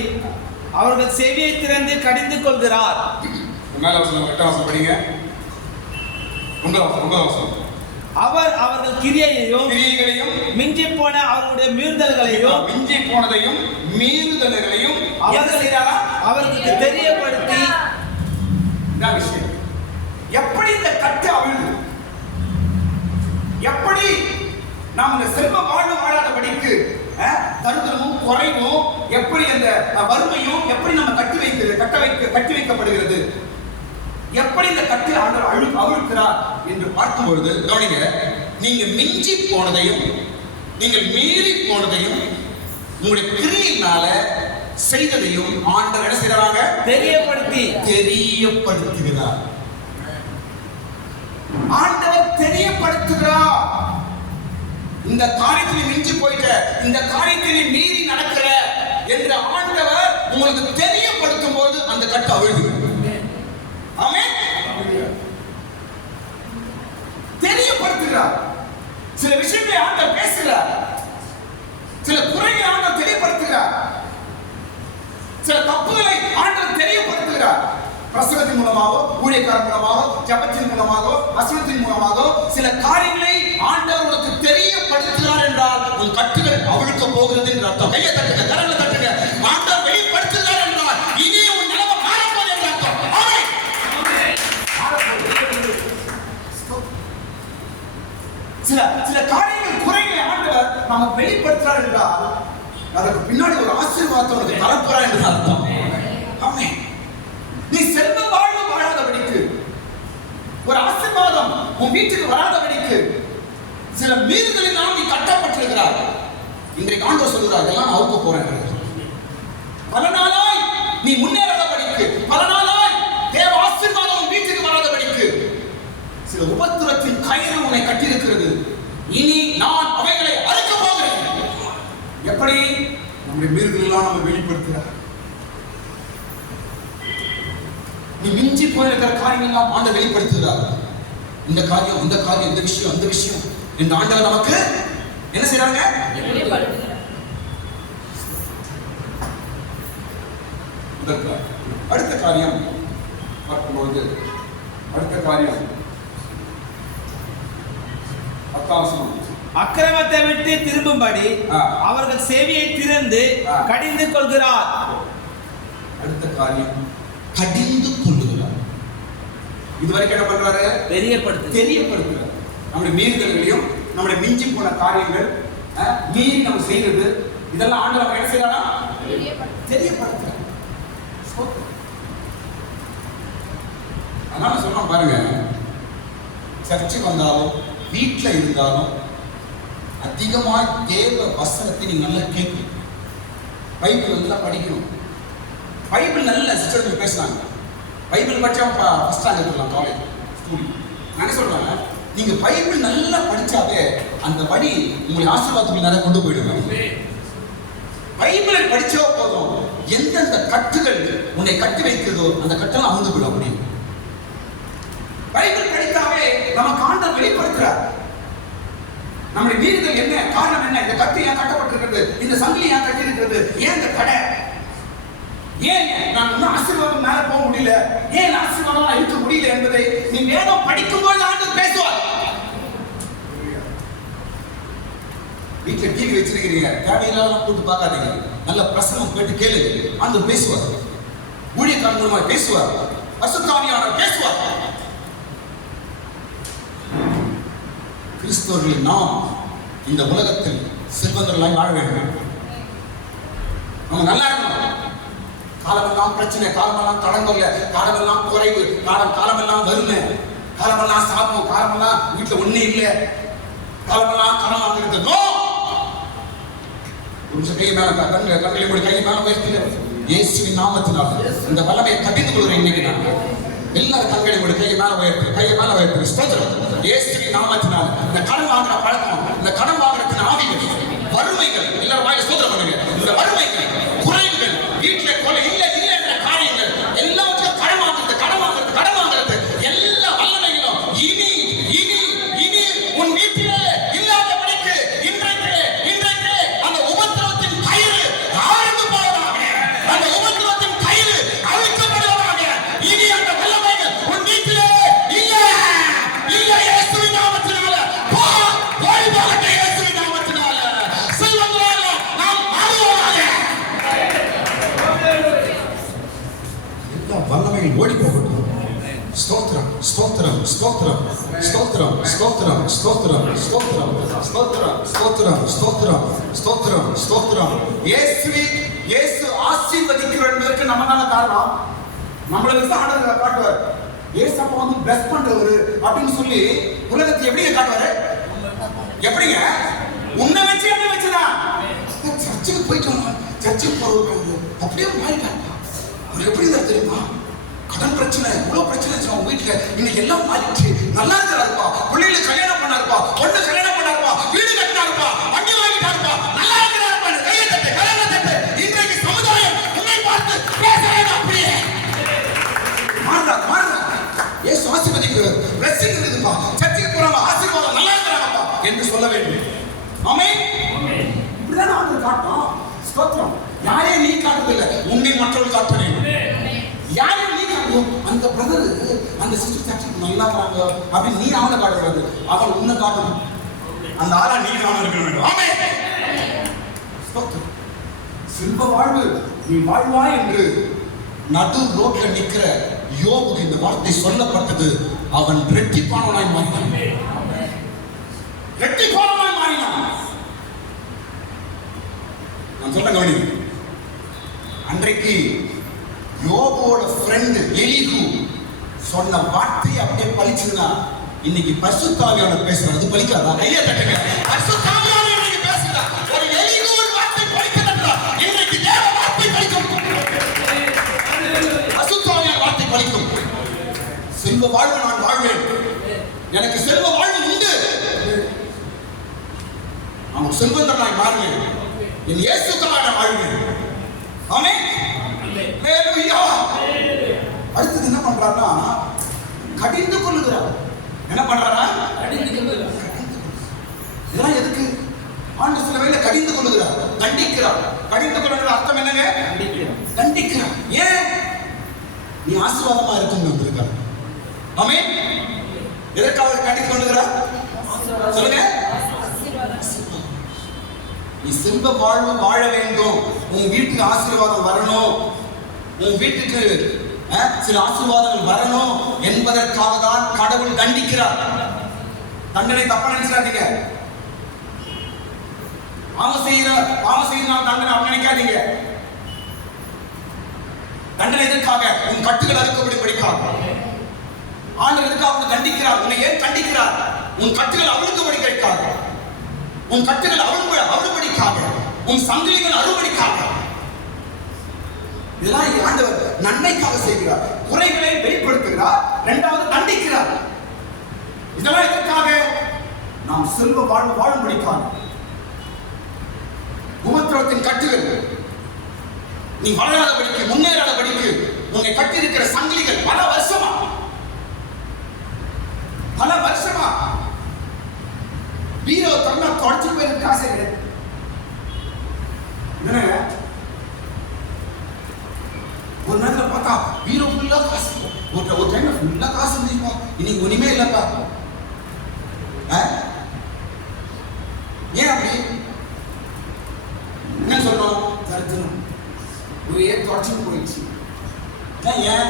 அவர்கள் செவியை திறந்து கடிந்து கொள்கிறார். மேல வசனம், 8ஆம் வசனம் படிங்க. 9ஆம் வசனம். அவர் அவர்கள் கிரியைகளையும் மிஞ்சி போன அவர்களுடைய மீறுதல்களையும் அவர்களுக்கு தெரியப்படுத்தி விஷயம். எப்படி இந்த கட்டு அவிழ்ந்து, எப்படி நாம் இந்த செல்வ வாழ்வு வாழாதபடிக்கு தருதமும் குறைவும், எப்படி அந்த வறுமையும் எப்படி நம்ம கட்டி வைக்கப்படுகிறது, எப்படி இந்த கட்டில் ஆண்டவர் அவிழ்க்கிறார் என்று பார்க்கும்பொழுது கவனிங்க, நீங்க மிஞ்சி போனதையும் நீங்கள் மீறி போனதையும் உங்களுடைய கிரியையினால செய்ததையும் ஆண்டவர் என்ன செய்றாங்க? தெரியப்படுத்துகிறார். ஆண்டவர் தெரியப்படுத்துகிறார். இந்த காரியத்தில் மிஞ்சி போயிட்ட, இந்த காரியத்தில் மீறி நடக்கிற என்ற ஆண்டவர் உங்களுக்கு தெரியப்படுத்தும் போது அந்த கட்டு அவிழ்கிறது. ஆமென். தெரியப்படுத்துகிறார். சில விஷயங்களை ஆண்டவர் பேசுகிறார், சில குறைகளை ஆண்டவர் தெரியப்படுத்துகிறார், சில தப்புகளை ஆண்டவர் தெரியப்படுத்துகிறார். பிரசங்கத்தின் மூலமாக, ஊழியக்காரன் மூலமாக, ஜெபத்தின் மூலமாக, வசனத்தின் மூலமாக சில காரியங்களை ஆண்டவர் உனக்கு தெரியப்படுத்துகிறார் என்றால் உன் கட்டுகள் அவிழ்க்க போகிறது என்று அர்த்தம். கையை தட்டுங்க, கரங்களை தட்டுங்க. ஆண்டவர் வெளிப்படுத்துகிறார் என்றால் இனி உன் நிலைமை மாறப்போகுது என்று அர்த்தம். ஆமென். சில காரியங்கள் குறைகளை ஆண்டவர் நாம வெளிப்படுத்துறார் என்றால் அதற்கு பின்னாடி ஒரு ஆசீர்வாதத்தை உனக்கு தரப்போறார் என்று அர்த்தம். ஆமென். நீ செல்வ வாழ்வு வாழாதபடிக்கு, ஒரு ஆசீர்வாதம் உன் வீட்டுக்கு வராதபடிக்கு சில மீறுதலினால் நீ கட்டப்பட்டிருக்கிறார். இன்றைக்கு ஆண்டவர் சொல்கிறார், எல்லாம் நான் அவுக்க போறேன். பல நாளாய் நீ முன்னேறாதபடிக்கு, பல நாளாய் தேவ ஆசீர்வாதம் உன் வீட்டுக்கு வராதபடிக்கு சில உபத்திரத்தின் கயிறு உன்னை கட்டியிருக்கிறது. இனி நான் அவைகளை அறுக்க போகிறேன். எப்படி? நம்முடைய மீறுதலெல்லாம் நம்ம வெளிப்படுத்துகிறார். நீ மிஞ்சி போயிருக்கிற காரியங்கள் எல்லாம் ஆண்டவர் வெளிப்படுத்துகிறார். இந்த காரியம், இந்த காரியம், இந்த விஷயம், அந்த விஷயம் இந்த ஆண்டவர் நமக்கு என்ன செய்றாங்க? அடுத்த காரியம் பார்க்கும்போது, அடுத்த காரியம் 10ஆம் வசனம். அக்கிரமத்தை விட்டு திரும்பும்படி அவர்கள் செவியை திறந்து கடிந்து கொள்கிறார். அடுத்த காரியம் கடிந்து கொள்ளுகிறார். இதுவரைக்கும் என்ன பண்றாரு? தெரியப்படுத்துகிறார். நம்முடைய மீறுதல்களையும் நம்முடைய மிஞ்சி போன காரியங்கள் மீறி நம்ம செய்யறது இதெல்லாம் ஆண்டவர் என்ன செய்யறாரா? தெரியப்படுத்துகிறார். அதனால சொல்றோம் பாருங்க, சர்ச்சுக்கு வந்தாலும் வீட்டில் இருந்தாலும் அதிகமாக தேவ வசனத்தை நீங்க நல்லா கேட்கணும், பைபிள் நல்லா படிக்கணும். பைபிள் நல்ல சிஸ்டர் பேசுறாங்க, பைபிள் படிச்சா ஃபர்ஸ்ட் ரேங்க் எடுக்கலாம் காலேஜ் ஸ்கூல். நான் சொல்றேன், நீங்க பைபிள் நல்லா படிச்சாவே அந்த வழி உங்களை ஆசீர்வாதத்துக்கு நிறைய கொண்டு போயிடுவாங்க. பைபிளை படிச்சா போதும், எந்தெந்த கட்டுகள் உன்னை கட்டி வைக்கிறதோ அந்த கட்டெல்லாம் அமுந்து போயிடும். அப்படி பைபிள் படித்தாவே நமக்கு ஆண்டவர் வெளிப்படுத்துறார். நம்முடைய மீறுதல் என்ன, காரணம் என்ன, இந்த கட்டு ஏன் கட்டப்பட்டிருக்கிறது, இந்த சங்கிலி ஏன் கட்டி இருக்கிறது, ஏன் இந்த கடை, ஏன் நான் இன்னும் ஆசீர்வாதம் மேல போக முடியல, ஏன் ஆசீர்வாதம் இருக்க முடியல என்பதை நீ வேதம் படிக்கும்போது ஆண்டவர் பேசுவார். வீட்டுல டிவி வச்சிருக்கிறீங்க, தேவையில்லாம கூட்டு பார்க்காதீங்க, நல்ல பிரசங்கம் கேட்டு கேளுங்க. ஆண்டவர் பேசுவார், ஊழியக்காரன் மூலமா பேசுவார், பரிசுத்தாவியானவர் பேசுவார். கிறிஸ்தவர்கள் நாம் இந்த உலகத்தில் செல்வந்தர்களாய் வாழ வேண்டும். நம்ம நல்லா இருக்கணும். காலமெல்லாம் பிரச்சனை, காலமெல்லாம் தடங்கல்ல, காலமெல்லாம் குறைவு, காலமெல்லாம் வறுமை, காலமெல்லாம் சாபம், காலமெல்லாம் வீட்டுல ஒண்ணே இல்லை, காலமெல்லாம் கடன் வாங்கிருக்கோ. கொஞ்சம் கை மேல கண்களை மூடி கை மேல உயர்த்துங்க. இயேசுவின் நாமத்தினால் இந்த வல்லமையை கடிந்து கொள்கிறேன் இன்னைக்கு நான். எல்லாரும் கண்களை மூடி கையை மேல உயர்த்து ஸ்தோத்திரம். இயேசுவின் நாமத்தினால் இந்த கடன் வாங்குற பழக்கம், இந்த கடன் வாங்குறதுக்கு ஆவிகள், வறுமைகள், எல்லாரும் வாயில ஸ்தோத்திரம் பண்ணுங்க. இந்த வறுமைகள், குறைவுகள், வீட்டுல கொலை இல்ல என்ற காரியங்கள் எல்லாவற்றையும் கடன் வாங்குறது எல்லா வல்லமைகளும் இனி இனி இனி உன் வீட்டிலே இல்லாதபடிக்கு இன்றைக்கு அந்த உபத்திரவத்தின் கயிறு ஆழ்ந்து போவதாக, அந்த உபத்திரவத்தின் கயிறு அழிக்கப்படுவதாக. இனி அந்த வல்லமைகள் உன் வீட்டிலே இல்ல இயேசுவின் நாமத்தினால ஓடி போகட்டும். இயேசுவின் நாமத்தினால செல்வங்களால நாம் ஆடுவோமாக. எல்லா வல்லமைகள் ஓடி போகட்டும். ஸ்தோத்திரம் ஸ்தோத்திரம் ஸ்தோத்திரம் ஸ்தோத்திரம் ஸ்தோத்திரம் ஸ்தோத்திரம் ஸ்தோத்திரம் ஸ்தோத்திரம் ஸ்தோத்திரம் ஸ்தோத்திரம் ஸ்தோத்திரம் ஸ்தோத்திரம். இயேசு ஆசீர்வதிக்கிறார் என்பதற்கு நம்ம தான காரணம். நம்மளுக்கு ஆண்டவர் காட்டுவார். இயேசு அப்ப வந்து பிளஸ் பண்றவர் அப்படின்னு சொல்லி உலகத்தை எப்படிங்க காட்டுவாரு? எப்படிங்க? உன்னை வச்சு என்ன வச்சுதான் சர்ச்சுக்கு போயிட்டோம். சர்ச்சுக்கு போறவங்க அப்படியே மாறிட்டாங்க. அவர் எப்படி இருந்தா தெரியுமா? கடன் பிரச்சனை, இவ்வளவு பிரச்சனை உங்க வீட்டுல இன்னைக்கு எல்லாம் மாறிடுச்சு. நல்லா இருக்கிறாருப்பா, பிள்ளைகளுக்கு கல்யாணம் பண்ணாருப்பா, பொண்ணு கல்யாணம் பண்ணாருப்பா, வீடு கட்டினாருப்பா, வண்டி வாங்கிட்டாருப்பா, நல்லா இருக்கிறாருப்பா, கையை தட்டு கல்யாணம் தட்டு. இன்றைக்கு சமுதாயம் உன்னை பார்த்து பேசுறது அப்படியே மாறுறா. இயேசு ஆசீர்வதிக்கிறார். பிளஸிங் இருக்குப்பா, சர்ச்சுக்கு போறாங்க, ஆசீர்வாதம், நல்லா இருக்கிறாங்கப்பா என்று சொல்ல வேண்டும். ஆமென். இப்படிதான் ஆண்டவர் காட்டும். ஸ்தோத்திரம். யாரையும் நீ காட்டுறதில்லை, உன்னை மற்றவர்கள் காட்ட வேண்டும். யாரையும் நீ காட்டுவோம். அந்த பிரதர் அந்த சிஸ்டர் சர்ச்சுக்கு நல்லா இருக்காங்க அப்படின்னு நீ அவனை காட்டக்கூடாது, அவன் உன்னை காட்டணும். அந்த ஆளா நீ அவன் இருக்க வேண்டும். ஆமென். ஸ்தோத்திரம். செல்வ வாழ்வு நீ வாழ்வாய் என்று நடு ரோட்ல நிக்கிற யோபுக்கு இந்த வார்த்தை சொல்லப்பட்டது. அவன் ரெட்டிப்பானவனாய் மாறினான். ரெட்டிப்பானவனாய் மாறினான். நான் சொல்ல கவனி. அன்றைக்கு யோபோட ஃப்ரெண்ட் எலிகு சொன்ன வார்த்தை அப்படியே பலிச்சுதுன்னா இன்னைக்கு பரிசுத்தாவியானவர் பேசுறது பலிக்காதா? கையை தட்டுங்க. பரிசுத்தாவியானவர் இன்னைக்கு பேசுறா. ஒரு எலிகு ஒரு வார்த்தை பலிக்கதா? இன்னைக்கு தேவ வார்த்தை பலிக்கும். பரிசுத்தாவியானவர் வார்த்தை பலிக்கும். செல்வ வாழ்வு நான் வாழ்வேன். எனக்கு செல்வ வாழ்வு உண்டு. நான் செல்வந்தனாய் மாறுவேன். என் இயேசுக்காக வாழ்வேன். ஆமென். ஹalleluya. அடுத்து என்ன பண்றாருன்னா கடிந்து கொள்ளுகிறார். என்ன பண்றாரா? கடிந்து கொள்ளுகிறார். இதெல்லாம் எதுக்கு? ஆண்டவர் சில வேளை கடிந்து கொள்ளுகிறார், தண்டிக்கிறார். கடிந்து கொள்ளுகிற அர்த்தம் என்னங்க? தண்டிக்கிறார். ஏன்? நீ ஆசீர்வாதமா இருக்கணும் வந்திருக்காரு. ஆமென். எதற்காக கடிந்து கொள்ளுகிறார் சொல்லுங்க? நீ செல்வ வாழ்வு வாழ வேண்டும், உன் வீட்டுக்கு ஆசீர்வாதம் வரணும், உன் வீட்டுக்கு சில ஆசீர்வாதங்கள் வரணும் என்பதற்காக தான் கடவுள் தண்டிக்கிறார். தண்டனை தப்பா நினைச்சாதீங்க. பாவம் செய்யணும் தண்டனை அப்படி நினைக்காதீங்க. தண்டனை எதற்காக? உன் கட்டுகள் அறுக்கப்படும்படிக்காக. ஆண்டவர் எதுக்காக தண்டிக்கிறார்? உன்னை ஏன் தண்டிக்கிறார்? உன் கட்டுகள் அவிழ்க்கப்படும்படிக்காக, உன் கட்டுகள் அறுபடிக்காக, உன் சங்கிலிகள் அறுபடிக்காக. இதெல்லாம் ஆண்டவர் நன்மைக்காக செய்கிறார். குறைகளை வெளிப்படுத்துகிறார், இரண்டாவது தண்டிக்கிறார். இதெல்லாம் எதற்காக? நாம் செல்வ வாழ்வு வாழும்படிக்காக. உபத்திரவத்தின் கட்டுகள் நீ வளராதபடிக்கு, முன்னேறாதபடிக்கு உன்னை கட்டியிருக்கிற சங்கிலிகள் பல வருஷமா பீரோ தன்னா தொடச்சு போயிருக்கு. காசு ஒரு நேரத்தில் பார்த்தா பீரோ ஃபுல்லா காசு, ஒரு டைம்ல ஃபுல்லா காசு இருந்துச்சுப்பா, இன்னைக்கு ஒண்ணுமே இல்லப்பா. ஏன் அப்படி என்ன சொல்றோம்? தரித்திரம் ஏன் தொடச்சு போயிடுச்சு. ஏன்?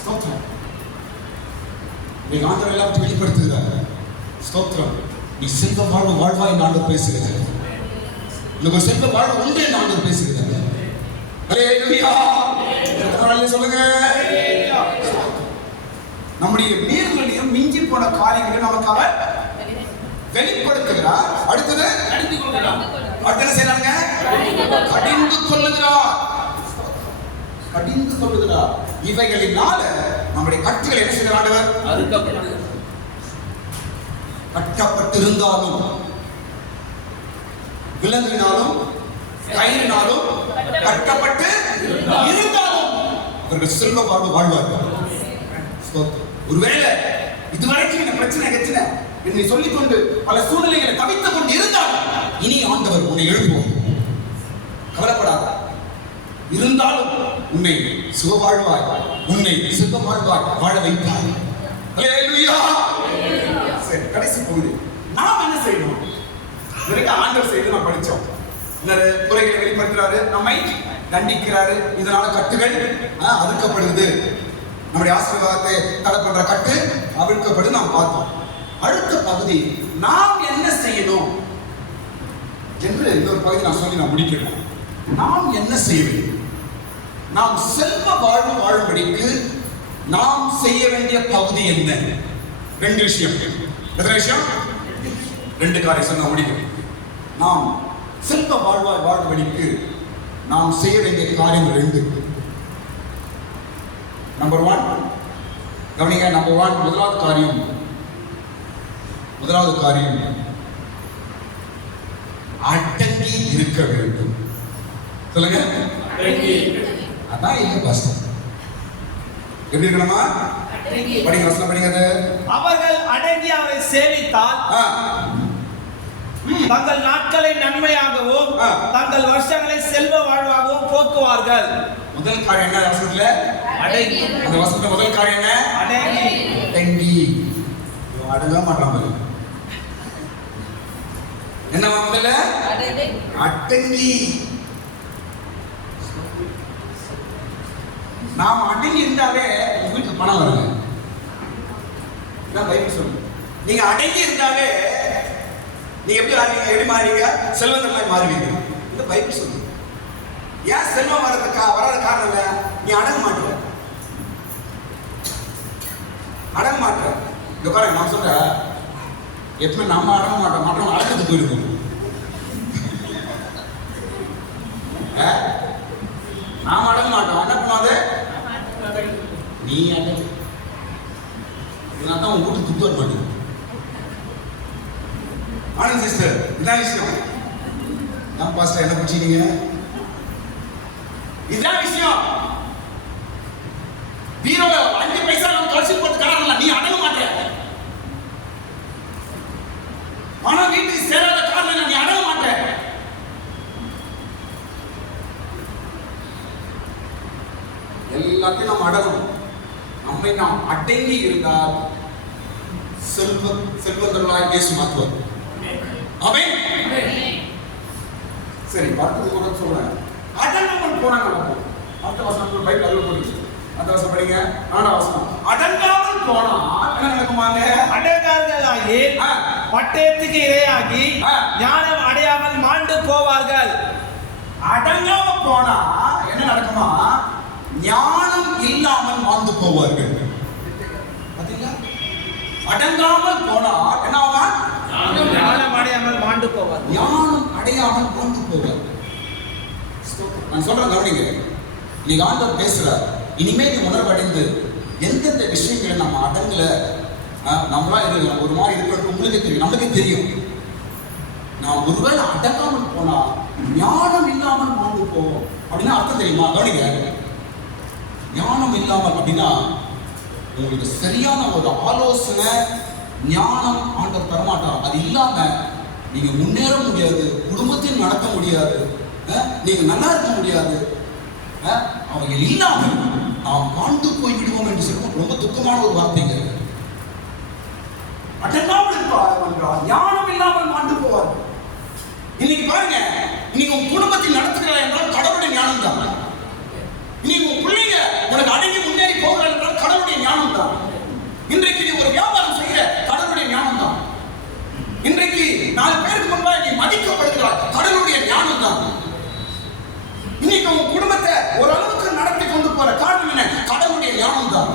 ஸ்தோத்திரம். நீ ஆண்டவர் எல்லாத்தையும் வெளிப்படுத்துகிறார். ஸ்தோத்திரம். நீ செல்வ வாழ்வு வாழ்வாய் ஆண்டவர் பேசுகிறார். உனக்கு செல்வ வாழ்வு உண்டு என்று ஆண்டவர் பேசுகிறார். ஹல்லேலூயா. சொல்லுங்க. நம்முடைய நீர்களிலும் மிஞ்சி போன காரியங்களை நமக்கு அவர் வெளிப்படுத்துகிறார். அடுத்தது கடிந்து கொள்கிறார். அடுத்து என்ன செய்றாங்க? கடிந்து கொள்ளுகிறார். கடிந்து கொள்ளுகிறார். இவைகளினால நம்முடைய கட்டுகள் என்ன செய்கிறார் ஆண்டவர்? அறுக்கப்பட்டது. கட்டப்பட்டிருந்தாலும், விலங்கினாலும் கயிறினாலும் கட்டப்பட்டு இருந்தாலும் அவர்கள் செல்வ வாழ்வு வாழ்வார்கள். ஒருவேளை இதுவரைக்கும் இந்த பிரச்சனை கெச்சனை என்னை சொல்லிக்கொண்டு பல சூழ்நிலைகளை தவித்துக் கொண்டு இருந்தால் இனி ஆண்டவர் உன்னை எழுப்புவார். கவலைப்படாத. இருந்தாலும் உன்னை சுகவாழ்வாய், உன்னை செல்வ வாழ்வாய் வாழ வைப்பார். அல்லேலூயா. சரி, கடைசி பகுதி. நாம் என்ன செய்யணும்? இதற்கு ஆண்டவர் செய்து நாம் படிச்சோம். குறைகளை வெளிப்படுத்துறாரு, நம்மை தண்டிக்கிறாரு. இதனால கட்டுகள் அவிழ்க்கப்படுது. நம்முடைய ஆசீர்வாதத்தை தடை பண்ற கட்டு அவிழ்க்கப்படு நாம் பார்த்தோம். அடுத்த பகுதி நாம் என்ன செய்யணும் என்று இன்னொரு பகுதி நான் சொல்லி நான் முடிக்கிறேன். நாம் என்ன செய்ய வேண்டும்? நாம் செல்வ வாழ்வு வாழும்படிக்கு நாம் செய்ய வேண்டிய பகுதி என்ன? ரெண்டு விஷயம். எத்தனை விஷயம்? ரெண்டு காரியம் சொன்ன முடியும். நாம் செல்வ வாழ்வாய் வாழும்படிக்கு நாம் செய்ய வேண்டிய காரியம் ரெண்டு. நம்பர் 1, கவனிங்க. நம்பர் 1, முதலாவது காரியம் அடங்கி இருக்க வேண்டும். சொல்லுங்க. அதான் இல்ல பாஸ்டர். எப்படி இருக்கணுமா? படிங்க, வசனம் படிங்க. அவர்கள் அடங்கி அவரை சேவித்தால் தங்கள் நாட்களை நன்மையாகவும் தங்கள் வருஷங்களை செல்வ வாழ்வாகவும் போக்குவார்கள். முதல் காரியம் என்ன வசனத்துல? அடங்கி. அந்த வசனத்துல முதல் காரியம் என்ன? அடங்கி. அடங்கி. அடங்க மாட்டாங்க. என்னவா முதல்ல? அடங்கி. நாம் அடங்கி இருந்தாலே வீட்டுக்கு பணம் வருங்க. இதான் பைபிள் சொல்லுது. நீங்க அடங்கி இருந்தாலே நீங்க எப்படி மாறீங்க? செல்வந்தர்களாய் மாறுவீங்க. இந்த பைபிள் சொல்லுது. ஏன் செல்வம் வராத காரணம் இல்ல? நீ அடங்க மாட்ட. அடங்க மாட்ட. இங்க பாருங்க, நான் சொல்றேன், எப்பவுமே நம்ம அடங்க மாட்டோம், மற்றவங்க அடக்கத்துக்கு போயிருக்கோம். நாம அடங்க மாட்டோம். என்ன பண்ணாது? நீ அடங்க. இதனால்தான் உன் வீட்டுக்கு துட்டு வர மாட்டேங்குது. ஆனந்த் சிஸ்டர், இதான் விஷயம். நான் பாஸ்டர் என்ன பிடிச்சிங்க? இதுதான் விஷயம். பீரோல 5 பைசா நம்ம கழிச்சு போட்டு காரணம் நீ அடங்க மாட்டே. பணம் வீட்டுக்கு சேராத காரணம் நீ அடங்க மாட்டே. எல்லாத்தையும் நாம் அடங்கணும். நம்மை நாம் அடங்கி இருந்தால் செல்வந்தர்களாய் இயேசு மாற்றுவார். ஆமென். சரி, அடுத்தது கூட சொல்றேன். அடங்காமல் போனா நடக்கும். அடுத்த வசனம் பைபிள் அதுல போடுச்சு. அந்த வசனம் படிங்க. 4ஆம் வசனம். அடங்காமல் போனா என்ன நடக்குமாங்க? அடங்காதவர்களாகி பட்டயத்துக்கு இரையாகி ஞானம் அடையாமல் மாண்டு போவார்கள். அடங்காம போனா என்ன நடக்குமா? ஞானம் இல்லாமல் மாண்டு போவார்கள். பாத்தீங்களா? அடங்காமல் போனா என்ன ஆகும்? ஞானம் அடையாமல் மாண்டு போவார்கள். ஞானம் அடையாமல் மாண்டு போவார்கள். நான் சொல்றேன், கவனிங்க. நீங்க ஆண்டவர் பேசுறார். இனிமேல் நீ உணர்வடைந்து எந்தெந்த விஷயங்களை நம்ம அடங்கல, நம்மளா இது ஒரு மாதிரி இருக்கிறது உங்களுக்கு தெரியும், நமக்கு தெரியும். நான் ஒருவேளை அடங்காமல் போனா ஞானம் இல்லாமல் மாண்டு போவோம் அப்படின்னா அர்த்தம் தெரியுமா? கவனிங்க. ஞானம் இல்லாமல் அப்படின்னா உங்களுக்கு சரியான ஒரு ஆலோசனை ஞானம் ஆண்டவர் தரமாட்டார். அது இல்லாம நீங்க முன்னேற முடியாது, குடும்பத்தையும் நடத்த முடியாது, நீங்க நல்லா இருக்க முடியாது. அவங்க இல்லாமல் நாம் மாண்டு போய் விடுவோம் என்று சொல்லுவோம். ரொம்ப துக்கமான ஒரு வார்த்தைங்க. அடங்காமல் என்றால் ஞானம் இல்லாமல் மாண்டு போவார்கள். இன்னைக்கு பாருங்க, இன்னைக்கு உங்க குடும்பத்தை நடத்துகிறார் என்றால் கடவுளுடைய ஞானம் தான். இன்னைக்கு உங்க பிள்ளைங்க உனக்கு அடங்கி முன்னேறி போகிறார் என்றால் கடவுளுடைய ஞானம் தான். இன்றைக்கு நீ ஒரு வியாபாரம் செய்கிற கடவுளுடைய ஞானம் தான். இன்றைக்கு 4 பேருக்கு முன்பாக நீ மதிக்கப்படுகிறாய், கடவுளுடைய ஞானம் தான். இன்னைக்கு உங்க குடும்பத்தை ஓரளவுக்கு நடத்தி கொண்டு போற காரணம் என்ன? கடவுளுடைய ஞானம் தான்.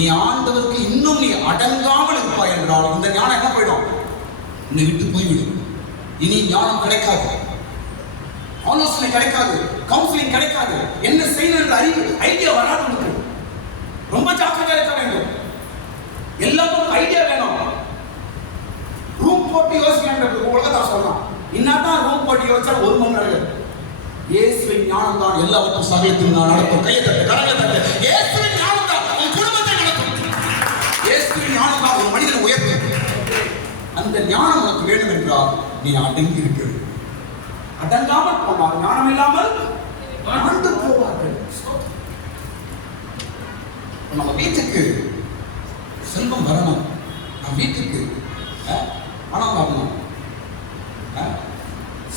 நீ ஆண்டவருக்கு இன்னும் நீ அடங்காமல் இருப்பாய் என்றால் இந்த ஞானம் என்ன போயிடும்? உன்னை விட்டு போய்விடும். இனி ஞானம் கிடைக்காது, ஆலோசனை கிடைக்காது, கவுன்சிலிங் கிடைக்காது, என்ன செய்யணும் என்ற அறிவு ஐடியா வராது. உனக்கு ரொம்ப ஜாக்கிரதையா இருக்க வேண்டும். எல்லாத்துக்கும் ஐடியா வேணும். ரூம் போட்டு யோசிக்க உலகத்தை சொல்லலாம். இன்னதான் ரூம் போட்டு யோசிச்சா 1 மணி நேரம். இயேசுவின் ஞானம் தான் எல்லாவற்றும் சகலத்தையும் நான் நடத்தும். கையை தட்டு, கரங்களை தட்டு. இயேசுவின் ஞானம் தான் உன் குடும்பத்தை நடத்தும். இயேசுவின் ஞானம் தான் ஒரு மனிதனை உயர்த்தும். அந்த ஞானம் உனக்கு வேண்டும் என்றால் நீ அடங்கி இருக்க வேண்டும். அடங்காமல் போனால் ஞானம் இல்லாமல் ஆண்டு போவார்கள். நம்ம வீட்டுக்கு செல்வம் வரணும், நம்ம வீட்டுக்கு பணம் வரணும்,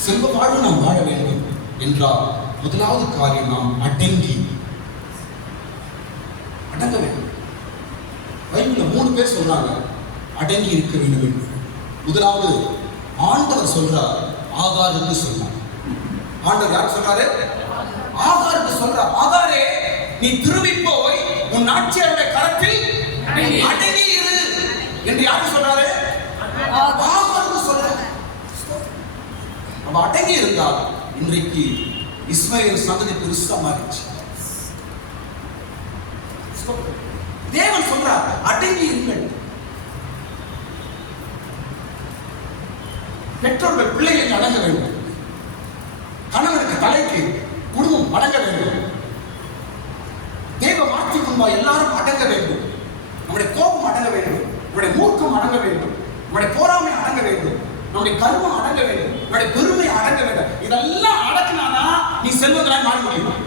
செல்வ வாழ்வு நாம் வாழ வேண்டும் என்றால் முதலாவது காரியம் நாம் அடங்க வேண்டும். பைபிள்ல 3 பேர் சொல்றாங்க அடங்கி இருக்க வேண்டும் என்று. முதலாவது ஆண்டவர் சொல்றார், ஆகாருக்கு சொல்றார். ஆண்டவர் யார் சொல்றாரு? ஆகாருக்கு சொல்றார், ஆகாரே நீ திரும்பி போய் உன் ஆட்சியருடைய கரத்தில் அடங்கி இரு என்று யாருக்கு சொல்றாரு? ஆகாருக்கு சொல்றாரு. நம்ம அடங்கி இருந்தால் இன்றைக்கு இஸ்மாயில் சந்ததி பெருசா மாறிச்சு. தேவன் சொல்றார் அடங்கி இருங்கள். பெற்றோர்கள் பிள்ளைகளுக்கு அடங்க வேண்டும். கணவனுக்கு தலைக்கு குடும்பம் அடங்க வேண்டும். தேவ வார்த்தை முன்பாக எல்லாரும் அடங்க வேண்டும். நம்முடைய கோபம் அடங்க வேண்டும், நம்முடைய மூர்க்கம் அடங்க வேண்டும், நம்முடைய போராமை அடங்க வேண்டும், நம்முடைய கர்மம் அடங்க வேண்டும், நம்முடைய பெருமை அடங்க வேண்டும். இதெல்லாம் அடக்கினானா நீ செல்வங்களாய் மாற முடியும்.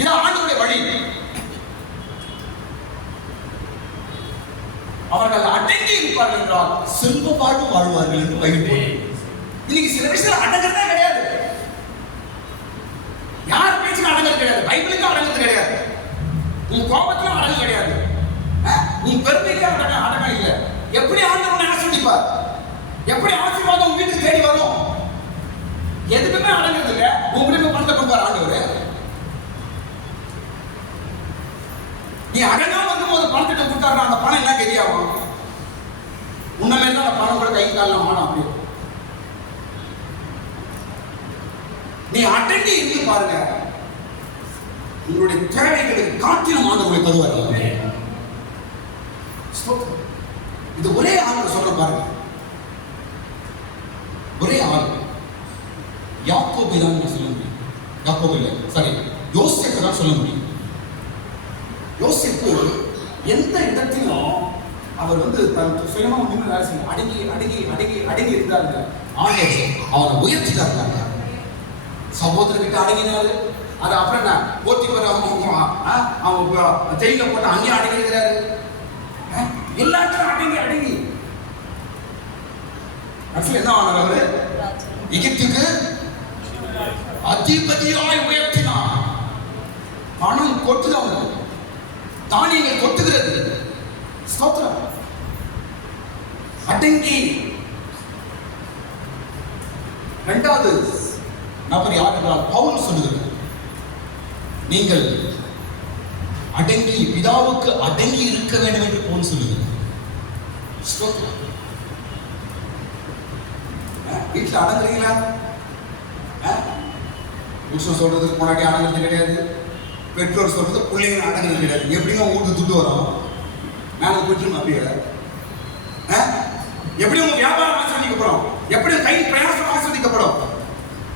இதான் ஆண்டவருடைய வழி. அவர்கள் அடங்கி இருப்பார்கள் என்றால் செல்வ வாழ்வு வாழ்வார்கள் என்று பயிர். இன்னைக்கு சில விஷயம் அடங்குறதே கிடையாது. யார் பேச்சுக்கு அடங்குறது கிடையாது, பைபிளுக்கு அடங்குறது கிடையாது, உன் கோபத்திலும் அடங்கு கிடையாது, உன் பெருமைக்கு அடங்க இல்லை. எப்படி ஆண்டவனை ஆசீர்வதிப்பார்? எப்படி ஆசீர்வாதம் உன் வீட்டுக்கு தேடி வரும்? எதுக்குமே அடங்குறது இல்லை. உங்களுக்கு பணத்தை கொடுப்பார் ஆண்டவர். நீ அடங்காம இருக்கும்போது பணத்திட்ட கொடுத்தாருன்னா அந்த பணம் என்ன கெதியாகும்? உன்னமே தான் அந்த பணம் கூட கை காலம் ஆனா அப்படியே. நீ அடங்கி இருந்து பாருங்க, உங்களுடைய தேவைகளுக்கு காட்டிலும் ஆண்டவரை தருவார். இது ஒரே ஆள் சொல்ற பாருங்க, ஒரே ஆள். யாக்கோபு தான் சொல்ல முடியும். யாக்கோபு இல்லை, சாரி, யோசேப்பு தான் சொல்ல முடியும். யோசேப்பு எந்த இடத்திலும் அவர் தன் சுயமா நின்று வேலை செய்ய அடங்கி அடங்கி அடங்கி அடங்கி இருந்தாருங்க. ஆண்டவர் அவரை உயர்த்திட்டாருங்க. சகோதரர்கிட்ட அடங்கினாரு. அது அப்புறம் என்ன போத்திபர் அவங்க ஜெயில போட்டு அங்கேயும் அடங்கி இருக்கிறாரு. எல்லாத்தையும் அடங்கி அடங்கி என்ன ஆனார்? அவரு எகிப்துக்கு அதிபதியாய் உயர்த்தினார். பணம் கொட்டுது, அவனுக்கு தானியங்கள் கொட்டுகிறது. ஸ்தோத்திரம். அடங்கி. இரண்டாவது நபர் யார் என்றால் பவுல் சொல்லுகிறார், நீங்கள் அடங்கி பிதாவுக்கு அடங்கி இருக்க வேண்டும் என்று பவுல் சொல்லுகிறார். வீட்டில் அடங்குறீங்களா? புருஷன் சொல்றதுக்கு முன்னாடி அடங்குறது கிடையாது, பெற்றோர் சொல்றது பிள்ளைங்க அடங்குறது கிடையாது. எப்படிங்க உங்களுக்கு துட்டு வரும்? மேல போயிட்டு அப்படியே எப்படி உங்க வியாபாரம் ஆஸ்வதிக்கப்படும்? எப்படி கை பிரயாசம் ஆஸ்வதிக்கப்படும்?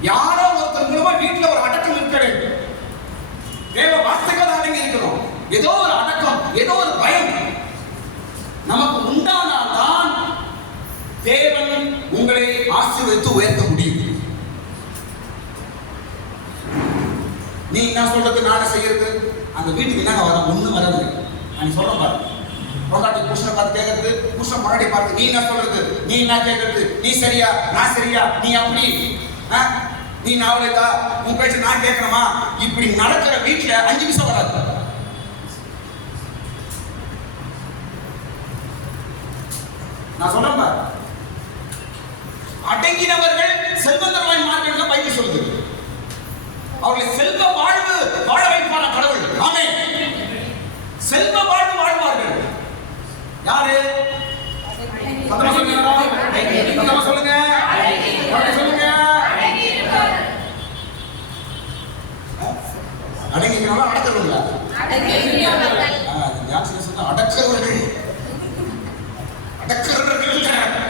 யாரோ ஒருத்தர் மூலமா வீட்டுல ஒரு அடக்கம் இருக்க வேண்டும். தேவ வார்த்தைகள் அடங்கி இருக்கணும். ஏதோ ஒரு அடக்கம், ஏதோ ஒரு பயம் நமக்கு உண்டானால்தான் தேவன் உங்களை ஆசீர்வதித்து உயர்த்த முடியும். நீ என்ன சொல்றது, நானே செய்யறது, அந்த வீட்டுக்கு என்ன வர ஒண்ணு வராது. நான் சொல்ற பாரு, பொண்டாட்டி புருஷனை பார்த்து கேட்கறது, புருஷன் பொண்டாட்டி பார்த்து நீ என்ன சொல்றது, நீ என்ன கேட்கறது, நீ சரியா நான் சரியா, நீ அப்படி நீ நாவலேதா, உன் பேச்சு நான் கேட்கணுமா, இப்படி நடக்கிற வீட்டுல 5 நிமிஷம் வராது. நான் சொல்றேன் பாரு, அடங்கினவர்கள் செல்வந்தராய் மார்க்கெட்ல பைபிள் சொல்லுது. அவர்களை செல்வ வாழ்வு வாழ வைப்பான கடவுள். ஆமென். செல்வ வாழ்வு வாழ்வார்கள். யாரு? சத்தமா சொல்லுங்க. சத்தமா சொல்லுங்க. சொல்லுங்க. அடங்கிக்கிறவங்க அடக்கிறவங்களா? அடக்கிறவர்கள்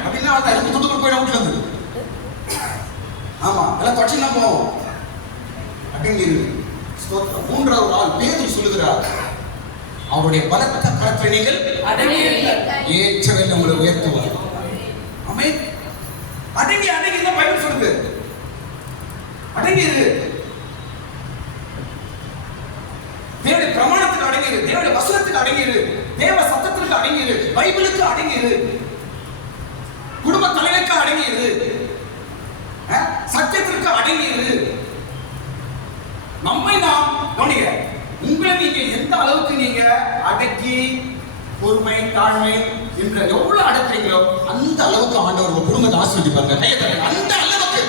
அப்படின்னா அதுக்கு துண்டு போய் விட்டுறது. ஆமா, எல்லாம் தொடர்ச்சினா போவோம். அடங்கிரு. மூன்றாவது ஆள் பேதுரு சொல்லுகிறார், அவருடைய பலத்த கரத்தை நீங்கள் ஏற்றவில் உங்களை உயர்த்துவார். ஆமென். அடங்கி அடங்கி தான் பைபிள் சொல்லுது. அடங்கிரு. தேவனுடைய பிரமாணத்துக்கு அடங்கிரு, தேவனுடைய வசனத்துக்கு அடங்கிரு, தேவ சத்தத்திற்கு அடங்கிரு, பைபிளுக்கு அடங்கிரு, குடும்ப தலைவருக்கு அடங்கிரு, சத்தியத்திற்கு அடங்கிரு. நம்மை நாம் கவனிங்க. உங்களை நீங்க எந்த அளவுக்கு நீங்க அடக்கி பொறுமை தாழ்மை என்ற எவ்வளவு அடக்குறீங்களோ அந்த அளவுக்கு ஆண்டவர் உங்க குடும்பத்தை ஆசீர்வதிப்பாங்க. அந்த அளவுக்கு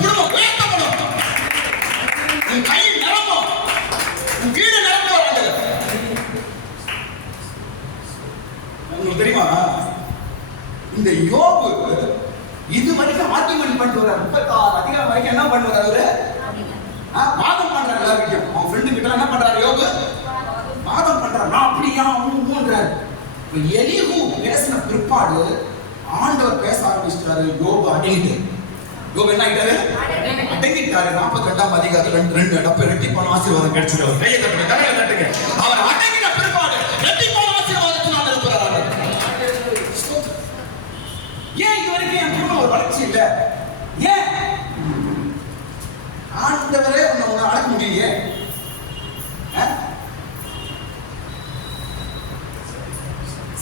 குடும்பம் உயர்த்தப்படும். உன் கை நிரம்பும், உன் வீடு நிரம்பும். உங்களுக்கு தெரியுமா, இந்த யோபு இது வரைக்கும் ஆர்கியூமெண்ட் பண்ணிட்டு வர்றாரு. 36 அதிகாரம் வரைக்கும் என்ன பண்ணுவார் அவரு? வாதம் பண்றாரு. எல்லாருக்கும் அவன் ஃப்ரெண்டு கிட்ட என்ன பண்றாரு? யோபு வாதம் பண்றாரு. நான் அப்படியா மூன்றாரு. எலிஹு பேசின பிற்பாடு ஆண்டவர் பேச ஆரம்பிச்சிட்டாரு. யோபு அடங்கிட்டு. யோபு என்ன ஆயிட்டாரு? அடங்கிட்டாரு. 42ஆம் அதிகாரத்துல 2 டப்பு ரெட்டிப்பான ஆசீர்வாதம் கிடைச்சது. அவர் கையை தட்டுங்க, தலையில தட்டுங்க. அவர் அடங்கின பிற்பாடு ரெட்டிப்பான ஆசீர்வாதத்தினால இருக்கிறார். ஏன் இது வரைக்கும் என் குடும்பம் ஒரு வளர்ச்சி இல்லை? ஏன்? ஆண்டவரே உன்னை அடக்க முடியலையே.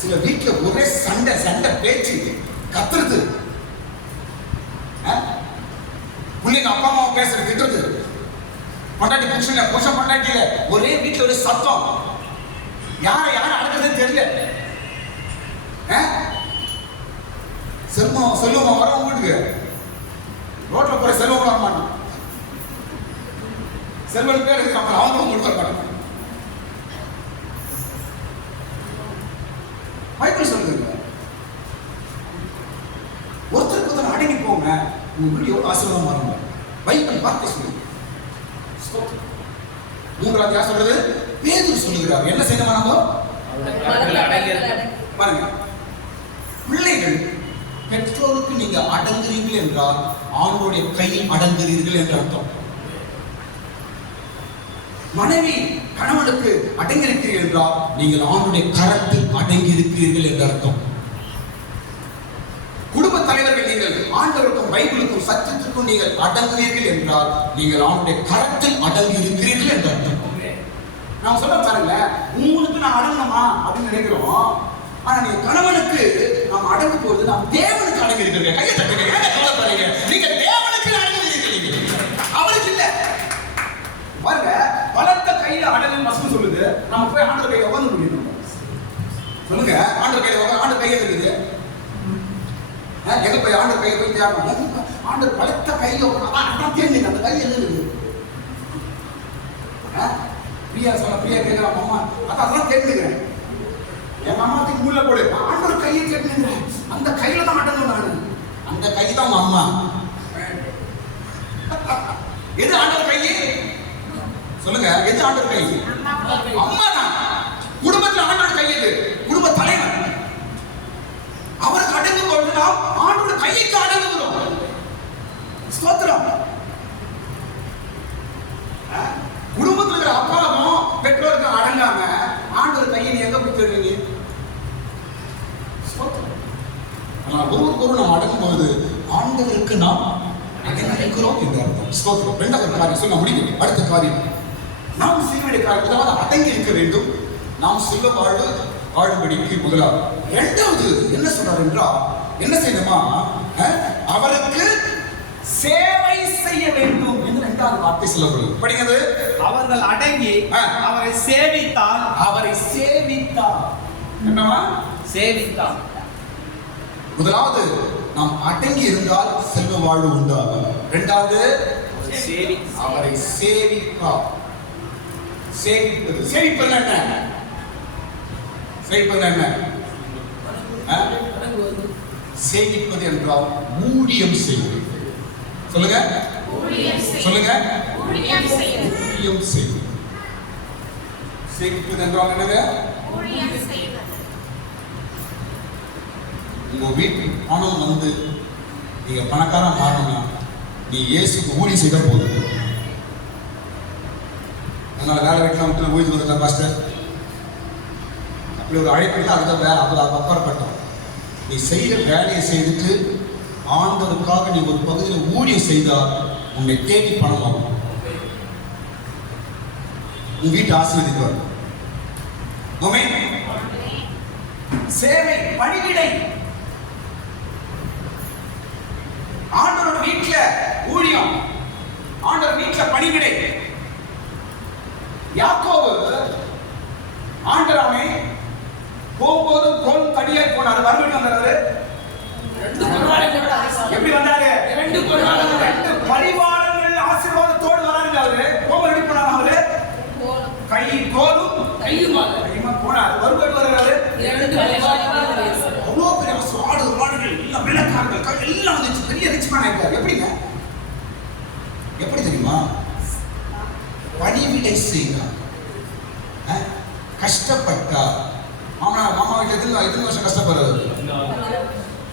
சில வீட்டுல ஒரே சண்டை பேச்சு கத்துறது, பிள்ளைங்க அப்பா அம்மா பேசுறது திட்டுறது, பொண்டாட்டி புருஷன் பொண்டாட்டியில ஒரே வீட்டுல ஒரு சத்தம். யாரை அடக்குறதுன்னு தெரியல. செல்வம் வர வீட்டுக்கு ரோட்ல போற செல்வம் வர மாட்டான். செல்வன் பேர் இருக்காங்க, அவங்களும் கொடுக்க மாட்டாங்க. பைபிள் சொல்லுங்க, ஒருத்தருக்கு ஒருத்தர் அடங்கி போங்க, உங்க வீடு எவ்வளவு ஆசீர்வாதமா இருக்கும். பைபிள் வார்த்தை சொல்லுங்க. 3ஆவது யார் சொல்றது? பேதுரு சொல்லுகிறார். என்ன செய்யணுமா நம்ம? பாருங்க, பிள்ளைகள் பெற்றோருக்கு நீங்க அடங்குறீர்கள் என்றால் ஆண்டவருடைய கையில் அடங்குறீர்கள் என்று அர்த்தம். மனைவி கணவனுக்கு அடங்கி இருக்கிறீர்கள் என்றால் நீங்கள் ஆண்டவருடைய கரத்தில் அடங்கி இருக்கிறீர்கள் என்று அர்த்தம். குடும்ப தலைவர்கள் நீங்கள் ஆண்டவருக்கும் பைபிளுக்கும் சத்தியத்திற்கும் நீங்கள் அடங்குவீர்கள் என்றால் நீங்கள் ஆண்டவருடைய கரத்தில் அடங்கி இருக்கிறீர்கள் என்று அர்த்தம். நான் சொல்ல பாருங்க, உங்களுக்கு நான் அடங்கணுமா அப்படின்னு நினைக்கிறோம். ஆனா நீங்க கணவனுக்கு நாம் அடங்கும் போது நாம் தேவனுக்கு அடங்கி இருக்கிறீங்க. கையை தட்டுங்க. ஏன் கவலைப்படுறீங்க? நீங்க தேவனுக்கு அடங்கி இருக்கிறீங்க, அவருக்கு இல்ல. பாருங்க, பலத்த கையில அடங்கும் வசனம் சொல்லுது. நம்ம போய் ஆண்டவர் கையில உட்கார்ந்து முடியும். சொல்லுங்க, ஆண்டவர் கையில ஆண்டவர் கையில இருக்குது. எங்க போய் ஆண்டவர் கையை போய் தேடணும். ஆண்டவர் பலத்த கையில அதான் தேடுங்க. அந்த கையில இருக்குது. பிரியா கேட்கிறா, அம்மா அதான் தேடுங்க. என் அம்மாத்துக்கு மூல போடு. ஆண்டவர் கையை கேட்டுங்க. அந்த கையில தான் அடங்கணும். நான் அந்த கை தான் அம்மா. எது ஆண்டவர் கையே? சொல்லுங்க, எது ஆண்டவர் கை? அம்மா தான். குடும்பத்தில் ஆண்டவர் கை எது? குடும்ப தலைவர். அவருக்கு அடங்கும் போது நாம் ஆண்டவர் கைக்கு அடங்குகிறோம். ஸ்தோத்திரம். குடும்பத்தில் இருக்கிற அப்பாவும் பெற்றோருக்கு அடங்காம ஆண்டவர் கையை எங்க போய் தேடுவீங்க? ஒருவருக்கு நாம் அடங்கும் போது ஆண்டவருக்கு நாம் அடங்கிக்கிறோம் என்று அர்த்தம். ஸ்தோத்திரம். 2வது காரியம் சொல்ல முடியும். அடுத்த காரியம், நாம் செய்ய வேண்டிய காரியம் முதலாவது அடங்கி இருக்க வேண்டும். நாம் செல்வ வாழும்படிக்கு முதலாவது. 2வது என்ன சொல்றார் என்றால் என்ன செய்யணுமா? அவருக்கு சேவை செய்ய வேண்டும் என்று 2வது வார்த்தை சொல்லப்படுது. படிக்கிறது, அவர்கள் அடங்கி அவரை சேவித்தார். என்னமா? சேவித்தார். முதலாவது நாம் அடங்கி இருந்தால் செல்வ வாழ்வு உண்டாகும். 2வது அவரை சேவிப்பார். சேவிப்பது என்ன? சேமிப்பது என்ன? சேமிப்பது என்றால் ஊழியம் செய்வது. சொல்லுங்க, சொல்லுங்க, ஊழியம் செய்வது. சேமிப்பது என்றால் என்னங்க? உங்க வீட்டுக்கு பணம் வந்து நீங்க பணக்காரன் மாறணும்னா நீ இயேசுக்கு ஊழியம் செய்த போதும். அதனால வேலை வீட்டில் விட்டு ஊழியம் வந்துடலாம் பாஸ்டர், அப்படி ஒரு அழைப்பில் அதுதான் வேலை, அதில் அப்பாற்பட்டோம். நீ செய்கிற வேலையை செய்துட்டு ஆண்டவருக்காக நீ ஒரு பகுதியில் ஊழியம் செய்தால் உன்னை தேடி பணம் ஆகும். உன் வீட்டை ஆசீர்வதிப்பார். சேவை பணிவிடை. ஆண்டவரோட வீட்டுல ஊழியம், ஆண்டவர் வீட்டுல பணிவிடை. யாக்கோபு ஆண்டவர் அவனை போகும்போது கோல் தடியாய் போனாரு, மறுபடியும் வந்தாரு. எப்படி வந்தாரு? 2 பரிவாரங்கள் ஆசீர்வாதத்தோடு வராங்க. அவரு கோபம் எப்படி போனாரு? அவரு கை கோலும் கையுமா போனார். மறுபடி வருகிறாரு. அவ்வளோ பெரிய ஆடுகள் எல்லாம் விளக்கார்கள் எல்லாம் வந்துச்சு. பெரிய ரிச் மேன் ஆயிட்டார். எப்படிங்க? எப்படி தெரியுமா? பணிவிடை செய்தார், கஷ்டப்பட்டார். மாமா வீட்டு எத்தனை வருஷம் கஷ்டப்படுறாரு?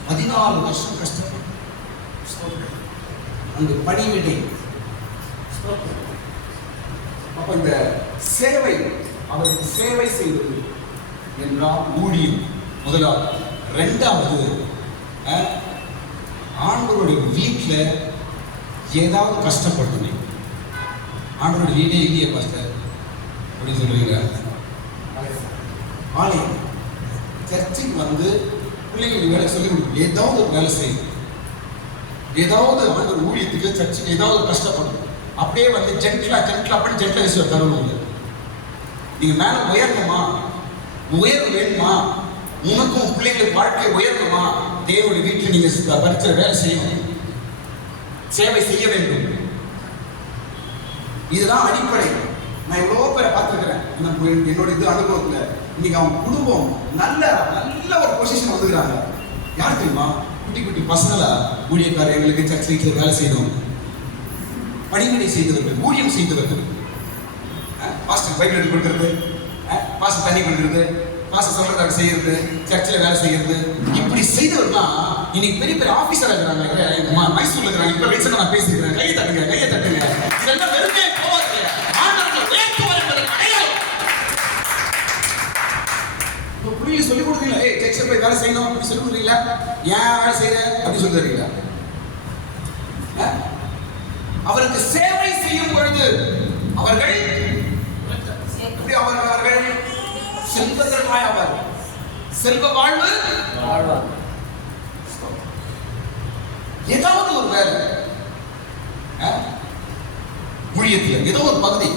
14 வருஷம் கஷ்டப்பட்டார். அந்த பணிவிடை. அப்ப இந்த சேவை, அவருக்கு சேவை செய்வது என்றால் ஊழியம் முதலாவது. 2வது, ஆண்டவருடைய வீட்டில் ஏதாவது கஷ்டப்பட்டு, ஆண்டவருடைய வீடே இல்லையே பாஸ்டர் அப்படின்னு சொல்றீங்க. ஆலயம் சர்ச்சுக்கு வந்து பிள்ளைங்களுக்கு வேலை சொல்லி கொடுக்கும். ஏதாவது ஒரு வேலை செய்யும், ஏதாவது ஆண்டவர் ஊழியத்துக்கு சர்ச்சுக்கு ஏதாவது கஷ்டப்படும். அப்படியே வந்து ஜென்ட்லா பண்ணி ஜென்ட்லா விஷயம் தருவாங்க. நீங்க மேல உயரணுமா, உயர்வு வேணுமா, உனக்கும் பிள்ளைங்களுக்கு வாழ்க்கை உயரணுமா, தேவனுடைய வீட்டில் நீங்க படிச்ச வேலை செய்யணும், சேவை செய்ய வேண்டும். இதுதான் அடிப்படை. நான் எவ்வளோ பேரை பார்த்துருக்கிறேன் என்னோட இது அனுபவத்துல. இன்னைக்கு அவங்க குடும்பம் நல்ல ஒரு பொசிஷன் வந்துக்கிறாங்க. யார் தெரியுமா? குட்டி பசங்களா ஊழியக்காரர், எங்களுக்கு சர்ச் வீட்டில் வேலை செய்யணும், பணிவிடை செய்தவர்கள், ஊழியம் செய்தவர்கள். பாஸ்டர் பைபிள் எடுத்து கொடுக்கறது, பாஸ்டர் தண்ணி கொடுக்கறது, பாஸ்டர் சொல்றதாக செய்யறது, சர்ச்சில் வேலை செய்யறது, இப்படி செய்தவர்கள்லாம் இன்னைக்கு பெரிய பெரிய ஆபீசர் இருக்கிறாங்க. மைசூர்ல இருக்கிறாங்க. இப்ப ரீசெண்டா நான் பேசியிருக்கிறேன். கையை தட்டுங்க. இதெல்லாம் வெறுமே போவாது. ஆண்டவர்கள் உயர்த்துவார் என்பது அடையாளம். புள்ளியை சொல்லிக் கொடுத்தீங்களா? சர்ச்சில் போய் வேலை செய்யணும் அப்படி சொல்லி கொடுத்தீங்களா? ஏன் வேலை செய்யற அப்படி சொல்லி தரீங்களா? அவருக்கு சேவை செய்யும் பொழுது அவர்கள் செல்வந்தர்களாய் ஆவார். செல்வ வாழ்வு. ஏதாவது ஒரு வேலை ஊழியத்தில் ஏதோ ஒரு பகுதி.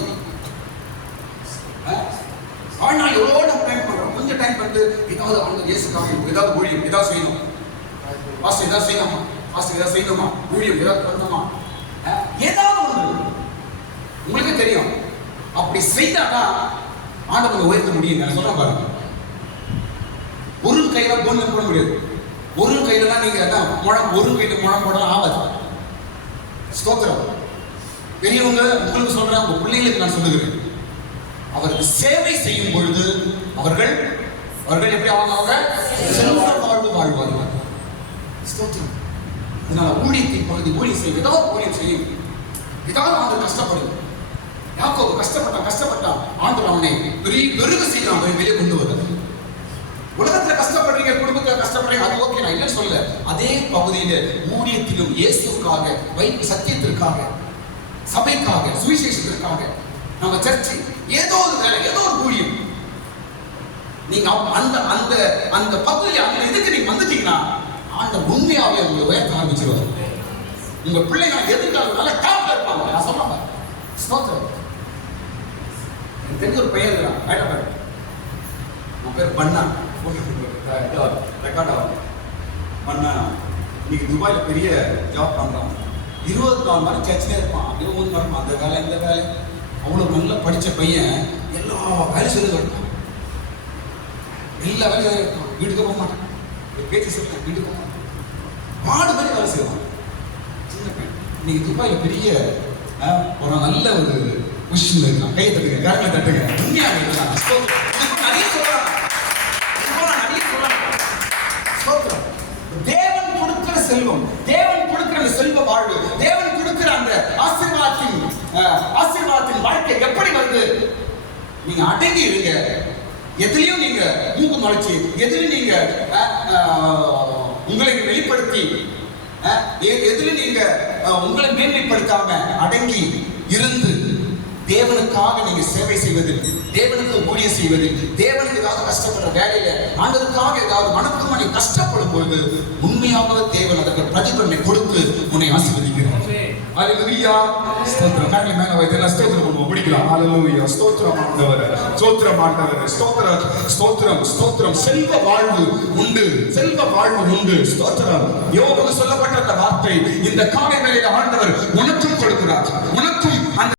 ஆனால் எவ்வளோ நம்ம டைம் பண்றோம். கொஞ்சம் டைம் பண்ணிட்டு ஏதாவது அவங்க இயேசுக்காக ஏதாவது ஊழியம் ஏதாவது செய்யணும், பாஸ்டர் ஏதாவது செய்யணுமா, பாஸ்டர் ஏதாவது செய்யணுமா, ஊழியம் ஏதாவது பண்ணணுமா, ஏதாவது ஒன்று. உங்களுக்கு தெரியும், அப்படி செய்தாதான் ஆண்டவரை உயர்த்த முடியும். நான் சொல்றேன் பாருங்க. ஒரு கையில பொண்ணு போட முடியாது. ஒரு கையில தான் நீங்க முழம், ஒரு கையில முழம் போடலாம் ஆகாது. ஸ்தோத்திரம். பெரியவங்க உங்களுக்கு சொல்றேன், உங்க பிள்ளைகளுக்கு நான் சொல்லுகிறேன். அவருக்கு சேவை செய்யும் பொழுது அவர்கள் எப்படி அவங்க செல்வ வாழ்வு வாழ்வார்கள். ஸ்தோத்திரம். இதனால ஊழியத்தின் பகுதி ஊழியம் செய்யும், ஏதாவது ஊழியம் செய்யும், ஏதாவது அவங்க கஷ்டப்படும். யாக்கோபு கஷ்டப்பட்டான். ஆண்டவர் அவனை பெருக செய்யலாம், வெளியே கொண்டு வர. உலகத்துல கஷ்டப்படுறீங்க, குடும்பத்துல கஷ்டப்படுறீங்க, அது ஓகே, நான் இல்லைன்னு சொல்லல. அதே பகுதியில ஊழியத்திலும் இயேசுக்காக, சத்தியத்திற்காக, சபைக்காக, சுவிசேஷத்திற்காக, நம்ம சர்ச்சை ஏதோ ஒரு வேலை, ஏதோ ஒரு ஊழியம், நீங்க அந்த அந்த அந்த பகுதியில் அந்த இதுக்கு நீங்க வந்துட்டீங்கன்னா அந்த உண்மையாவே உங்களை உயர்த்த ஆரம்பிச்சிருவாரு. உங்க பிள்ளைங்க எதிர்காலம் நல்ல டாப்ல இருப்பாங்க. நான் சொல்றேன். ஸ்தோத்திரம். எனக்கு தெரிஞ்ச ஒரு பையன் இருக்கிறான், ஹைதராபாத். அவன் பேர் பண்ணா. ரெக்கார்ட் ஆகும். பண்ணா இன்னைக்கு துபாயில பெரிய ஜாப் பண்றான். 24 மணி சர்ச்சிலே இருப்பான். 20 மணி அந்த வேலை இந்த வேலை. அவ்வளவு நல்லா படிச்ச பையன் எல்லா வேலையும் செய்து இருப்பான். எல்லா வேலையும் இருக்கும், வீட்டுக்கு போக மாட்டான். பேச்சு சொல்லுங்க, வீட்டுக்கு போக மாட்டான். மாடு மாதிரி வேலை செய்வான். சின்ன பையன். இன்னைக்கு துபாயில பெரிய ஒரு நல்ல ஒரு பொசிஷன்ல இருக்கான். கையை தட்டுங்க, கரங்களை தட்டுங்க. உண்மையாக இருக்கலாம். நிறைய சொல்லலாம், நிறைய சொல்லலாம். ஸ்தோத்திரம். தேவன் கொடுக்கிற செல்வம், தேவன் கொடுக்கிற அந்த செல்வ வாழ்வு, தேவன் கொடுக்கிற அந்த ஆசீர்வாதத்தின் வாழ்க்கை எப்படி வருது? நீங்க அடங்கி இருங்க. எதுலயும் நீங்க மூக்கு மலைச்சு, எதுலயும் நீங்க உங்களை வெளிப்படுத்தி, எதுல நீங்க உங்களை மேன்மைப்படுத்தாம அடங்கி இருந்து தேவனுக்காக நீங்க சேவை செய்வதில், தேவனுக்கு ஊழியம் செய்வதில், தேவனுக்கு ஏதாவது கஷ்டப்படுற வேலையில ஆண்டவருக்காக ஏதாவது மனப்பூர்வமா நீ கஷ்டப்படும் பொழுது உண்மையாக தேவன் அதற்கு பிரதிபலனை கொடுத்து உன்னை ஆசீர்வதிக்கிறார். ஹalleluya. ஸ்தோத்திரம். கண்ணை மேல வைத்து எல்லாம் ஸ்தோத்திரம் பண்ணுவோம். முடிக்கலாம். ஹalleluya. ஸ்தோத்திரம் ஆண்டவரே, ஸ்தோத்திரம் ஆண்டவரே, ஸ்தோத்திரம், ஸ்தோத்திரம், ஸ்தோத்திரம். செல்வ வாழ்வு உண்டு, செல்வ வாழ்வு உண்டு. ஸ்தோத்திரம். யோபுக்கு சொல்லப்பட்ட அந்த வார்த்தை இந்த காலை வேளையில ஆண்டவர் உனக்கும் கொடுக்கிறார்.